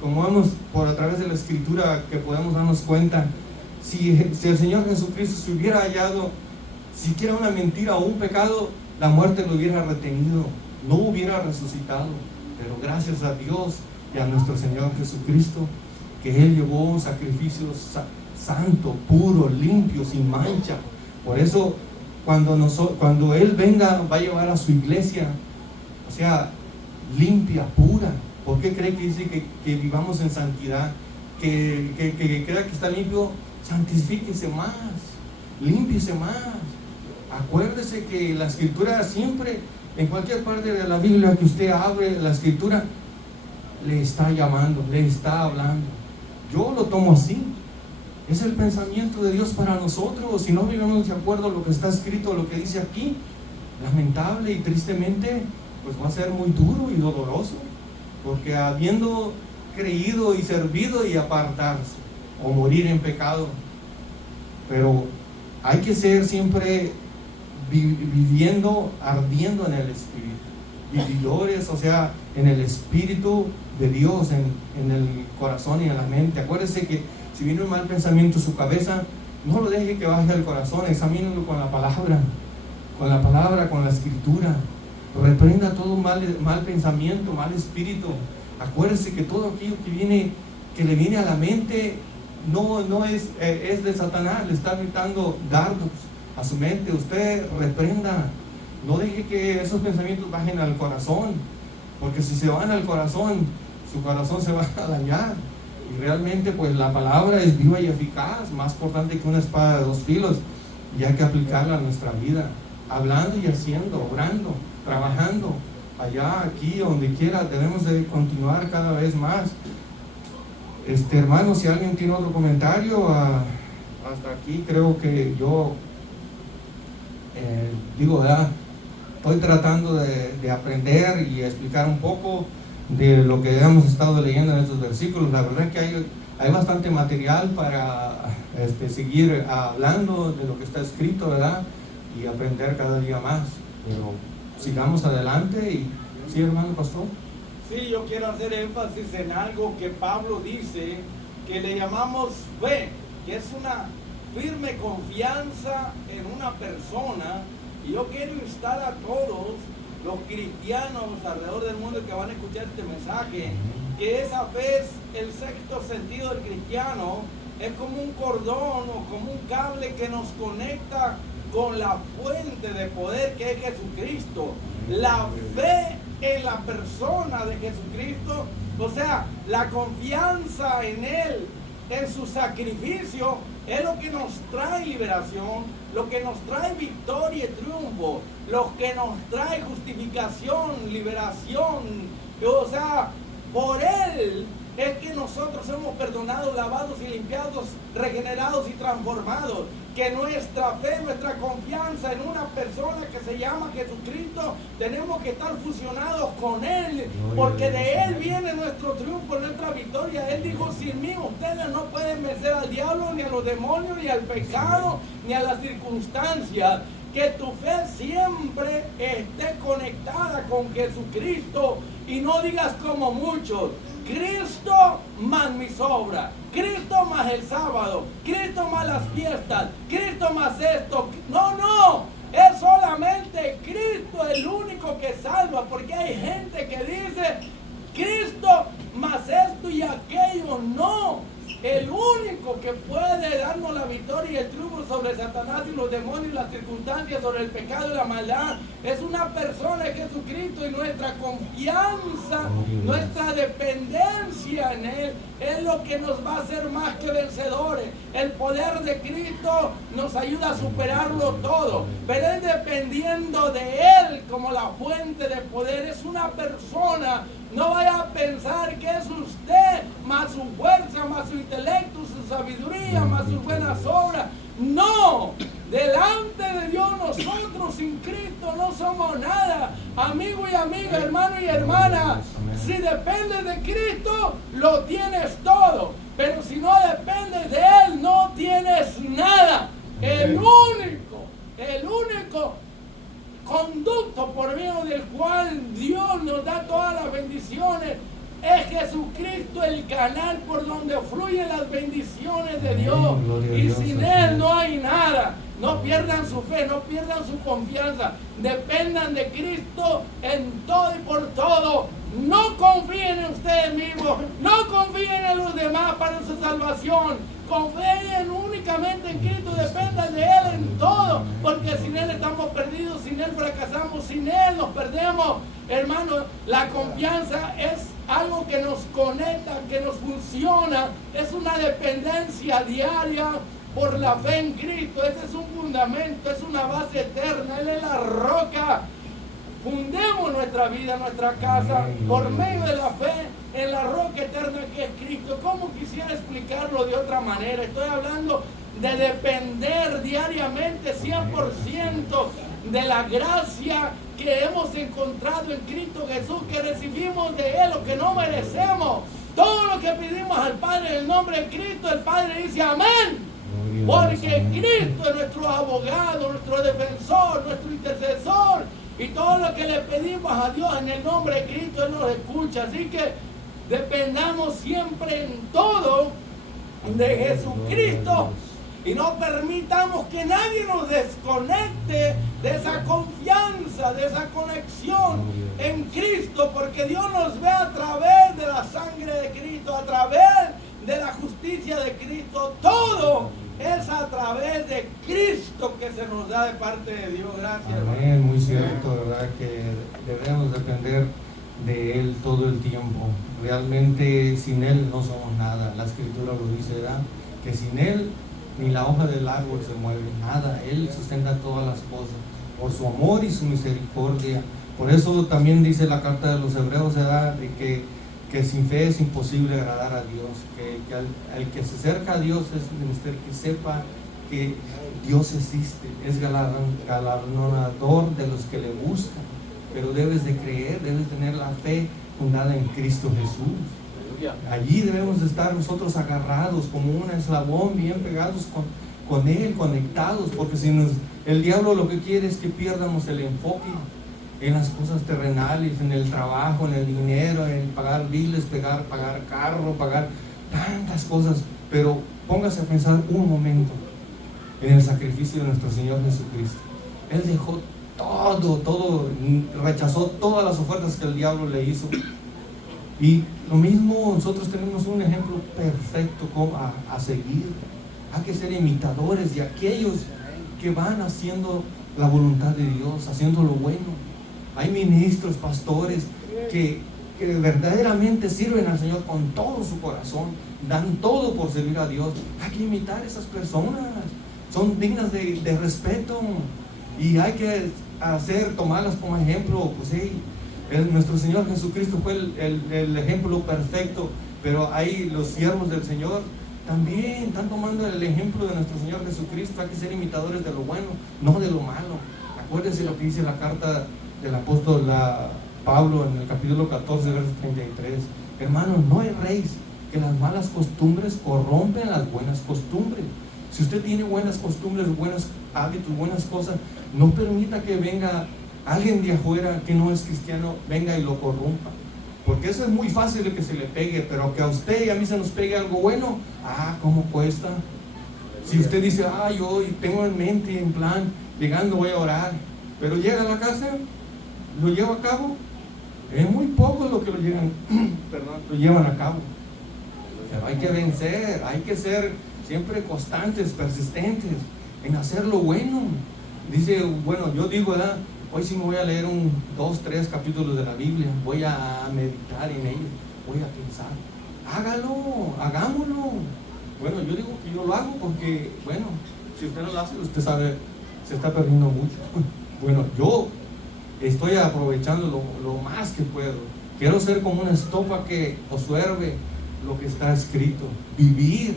Como vemos por a través de la Escritura, que podemos darnos cuenta, si el Señor Jesucristo se hubiera hallado siquiera una mentira o un pecado, la muerte lo hubiera retenido, no hubiera resucitado. Pero gracias a Dios y a nuestro Señor Jesucristo, que Él llevó un sacrificio santo, puro, limpio, sin mancha. Por eso cuando Él venga, va a llevar a su iglesia, o sea, limpia, pura. ¿Por qué cree que dice que vivamos en santidad? Que crea que está limpio, santifíquese más, límpiese más. Acuérdese que la Escritura siempre, en cualquier parte de la Biblia que usted abre, la Escritura le está llamando, le está hablando. Yo lo tomo así. Es el pensamiento de Dios para nosotros. Si no vivimos de acuerdo a lo que está escrito, lo que dice aquí, lamentable y tristemente, pues va a ser muy duro y doloroso. Porque habiendo creído y servido y apartarse, o morir en pecado. Pero hay que ser siempre viviendo, ardiendo en el Espíritu, vividores, o sea, en el Espíritu de Dios, en el corazón y en la mente. Acuérdese que si viene un mal pensamiento en su cabeza, no lo deje que baje al corazón, examínelo con la palabra, con la Escritura. Reprenda todo mal pensamiento, mal espíritu. Acuérdese que todo aquello que le viene a la mente no es de Satanás, le está gritando dardos a su mente. Usted reprenda, no deje que esos pensamientos bajen al corazón, porque si se van al corazón, su corazón se va a dañar. Y realmente pues la palabra es viva y eficaz, más cortante que una espada de 2 filos, y hay que aplicarla a nuestra vida, hablando y haciendo, obrando, trabajando, allá, aquí, donde quiera. Debemos de continuar cada vez más. Hermano, si alguien tiene otro comentario, hasta aquí creo que yo estoy tratando de aprender y explicar un poco de lo que hemos estado leyendo en estos versículos. La verdad es que hay bastante material para seguir hablando de lo que está escrito, ¿verdad? Y aprender cada día más. Pero sigamos adelante. Y sí, hermano pastor. Sí, yo quiero hacer énfasis en algo que Pablo dice, que le llamamos fe, que es una firme confianza en una persona. Y yo quiero instar a todos los cristianos alrededor del mundo que van a escuchar este mensaje, que esa fe es el sexto sentido del cristiano, es como un cordón o como un cable que nos conecta con la fuente de poder que es Jesucristo. La fe en la persona de Jesucristo, o sea, la confianza en Él, en su sacrificio, es lo que nos trae liberación, lo que nos trae victoria y triunfo, lo que nos trae justificación, liberación. O sea, por Él es que nosotros somos perdonados, lavados y limpiados, regenerados y transformados. Que nuestra fe, nuestra confianza en una persona que se llama Jesucristo, tenemos que estar fusionados con Él, porque de Él viene nuestro triunfo, nuestra victoria. Él dijo: sin mí ustedes no pueden vencer al diablo, ni a los demonios, ni al pecado, ni a las circunstancias. Que tu fe siempre esté conectada con Jesucristo y no digas como muchos: Cristo más mis obras, Cristo más el sábado, Cristo más las fiestas, Cristo más esto. No, es solamente Cristo el único que salva, porque hay gente que dice Cristo más esto y aquello. No, el único que puede darnos la victoria y el triunfo sobre Satanás y los demonios y las circunstancias, sobre el pecado y la maldad, es una persona, es Jesucristo. Y nuestra confianza, nuestra dependencia en Él es lo que nos va a hacer más que vencedores. El poder de Cristo nos ayuda a superarlo todo, pero es dependiendo de Él como la fuente de poder. Es una persona. No vaya a pensar que es usted más su fuerza, más su intelecto, su sabiduría, más sus buenas obras. No, delante de Dios nosotros sin Cristo no somos nada. Amigo y amiga, hermano y hermana, si dependes de Cristo, lo tienes todo. Pero si no dependes de Él, no tienes nada. El único conducto por medio del cual Dios nos da todas las bendiciones es Jesucristo, el canal por donde fluyen las bendiciones de Dios. Y sin Él no hay nada. No pierdan su fe, no pierdan su confianza. Dependan de Cristo en todo y por todo. No confíen en ustedes mismos, no confíen en los demás para su salvación. Confíen únicamente en Cristo, dependan de Él en todo, porque sin Él estamos perdidos, sin Él fracasamos, sin Él nos perdemos. Hermano, la confianza es algo que nos conecta, que nos funciona, es una dependencia diaria por la fe en Cristo. Ese es un fundamento, es una base eterna, Él es la roca. Fundemos nuestra vida, nuestra casa, por medio de la fe en la roca eterna que es Cristo. ¿Cómo quisiera explicarlo de otra manera? Estoy hablando de depender diariamente 100% de la gracia que hemos encontrado en Cristo Jesús, que recibimos de Él, lo que no merecemos. Todo lo que pedimos al Padre en el nombre de Cristo, el Padre dice amén. Porque Cristo es nuestro abogado, nuestro defensor, nuestro intercesor. Y todo lo que le pedimos a Dios en el nombre de Cristo, Él nos escucha. Así que dependamos siempre en todo de Jesucristo. Y no permitamos que nadie nos desconecte de esa confianza, de esa conexión en Cristo. Porque Dios nos ve a través de la sangre de Cristo, a través de la justicia de Cristo. Todo es a través de Cristo que se nos da de parte de Dios. Gracias, amén, hermano. muy cierto, ¿verdad? Que debemos depender de Él todo el tiempo. Realmente sin Él no somos nada. La Escritura lo dice, ¿verdad? Que sin Él ni la hoja del árbol se mueve, nada. Él sustenta todas las cosas por su amor y su misericordia. Por eso también dice la carta de los Hebreos, ¿verdad? De que sin fe es imposible agradar a Dios, que al que se acerca a Dios es menester que sepa que Dios existe, es galardonador de los que le buscan, pero debes de creer, debes tener la fe fundada en Cristo Jesús. Allí debemos de estar nosotros agarrados como un eslabón, bien pegados con Él, conectados, porque si el diablo lo que quiere es que pierdamos el enfoque en las cosas terrenales, en el trabajo, en el dinero, en pagar biles, pagar carro, pagar tantas cosas. Pero póngase a pensar un momento en el sacrificio de nuestro Señor Jesucristo. Él dejó todo, rechazó todas las ofertas que el diablo le hizo. Y lo mismo, nosotros tenemos un ejemplo perfecto a seguir. Hay que ser imitadores de aquellos que van haciendo la voluntad de Dios, haciendo lo bueno. Hay ministros, pastores que verdaderamente sirven al Señor con todo su corazón, dan todo por servir a Dios. Hay que imitar a esas personas, son dignas de respeto, y hay que tomarlas como ejemplo. Pues sí, nuestro Señor Jesucristo fue el ejemplo perfecto, pero ahí los siervos del Señor también están tomando el ejemplo de nuestro Señor Jesucristo. Hay que ser imitadores de lo bueno, no de lo malo. Acuérdense lo que dice la carta del apóstol Pablo en el capítulo 14, verso 33. Hermanos, no erréis, que las malas costumbres corrompen las buenas costumbres. Si usted tiene buenas costumbres, buenos hábitos, buenas cosas, no permita que venga alguien de afuera que no es cristiano, venga y lo corrompa. Porque eso es muy fácil de que se le pegue, pero que a usted y a mí se nos pegue algo bueno, ¿cómo cuesta? Si usted dice, yo tengo en mente, en plan, llegando voy a orar, pero llega a la casa, lo lleva a cabo, es muy poco lo que lo llevan a cabo. Pero hay que vencer, hay que ser siempre constantes, persistentes en hacer lo bueno. Dice, yo digo, ¿verdad? Hoy sí me voy a leer 2, 3 capítulos de la Biblia, voy a meditar en ellos, voy a pensar. Hagámoslo. Bueno, yo digo que yo lo hago porque, si usted no lo hace, usted sabe, se está perdiendo mucho. Bueno, yo estoy aprovechando lo más que puedo. Quiero ser como una estopa que observe lo que está escrito, vivir.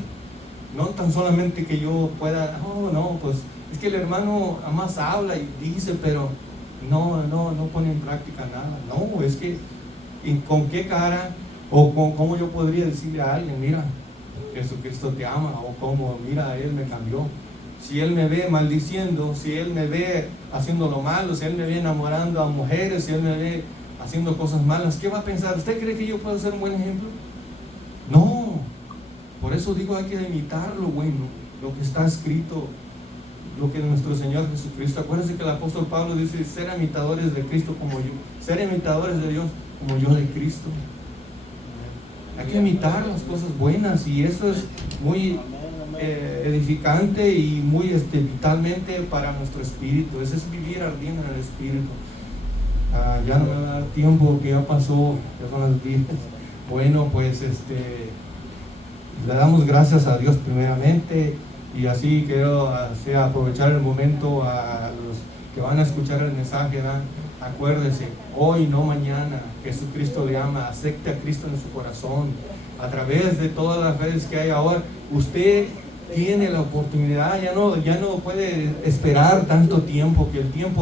No tan solamente que yo pueda, pues es que el hermano más habla y dice, pero no pone en práctica nada. No, es que con qué cara o cómo yo podría decirle a alguien, mira, Jesucristo te ama, o cómo, mira, Él me cambió. Si Él me ve maldiciendo, si Él me ve haciendo lo malo, si Él me ve enamorando a mujeres, si Él me ve haciendo cosas malas, ¿qué va a pensar? ¿Usted cree que yo puedo ser un buen ejemplo? No. Por eso digo, hay que imitar lo bueno, lo que está escrito, lo que nuestro Señor Jesucristo. Acuérdense que el apóstol Pablo dice, ser imitadores de Cristo como yo, ser imitadores de Dios como yo de Cristo. Hay que imitar las cosas buenas, y eso es muy edificante y muy vitalmente para nuestro espíritu. Ese es vivir ardiendo en el espíritu. Ya no me va a dar tiempo, que ya pasó, ya son las 10. Bueno, pues le damos gracias a Dios primeramente, y así quiero aprovechar el momento a los que van a escuchar el mensaje, ¿verdad? Acuérdese, hoy no mañana, Jesucristo le ama, acepte a Cristo en su corazón. A través de todas las redes que hay ahora, usted tiene la oportunidad, ya no puede esperar tanto tiempo,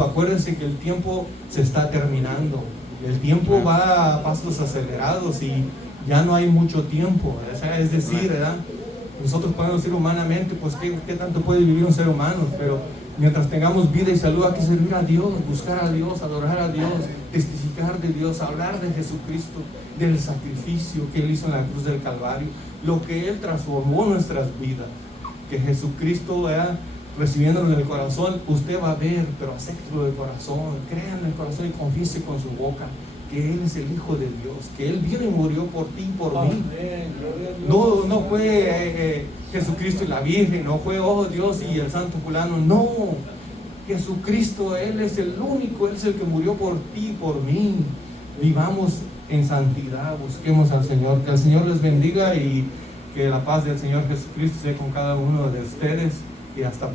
acuérdense que el tiempo se está terminando, el tiempo va a pasos acelerados y ya no hay mucho tiempo. Es decir, ¿verdad? Nosotros podemos decir humanamente, pues ¿qué tanto puede vivir un ser humano? Pero mientras tengamos vida y salud, hay que servir a Dios, buscar a Dios, adorar a Dios, testificar de Dios, hablar de Jesucristo, del sacrificio que Él hizo en la cruz del Calvario, lo que Él transformó nuestras vidas. Que Jesucristo, recibiéndolo en el corazón, usted va a ver, pero acéptelo de corazón, crea en el corazón y confiese con su boca que Él es el Hijo de Dios, que Él vino y murió por ti y por mí. No fue Jesucristo y la Virgen, no fue Dios y el santo fulano, no. Jesucristo, Él es el único, Él es el que murió por ti y por mí. Vivamos en santidad, busquemos al Señor. Que el Señor les bendiga y que la paz del Señor Jesucristo esté con cada uno de ustedes, y hasta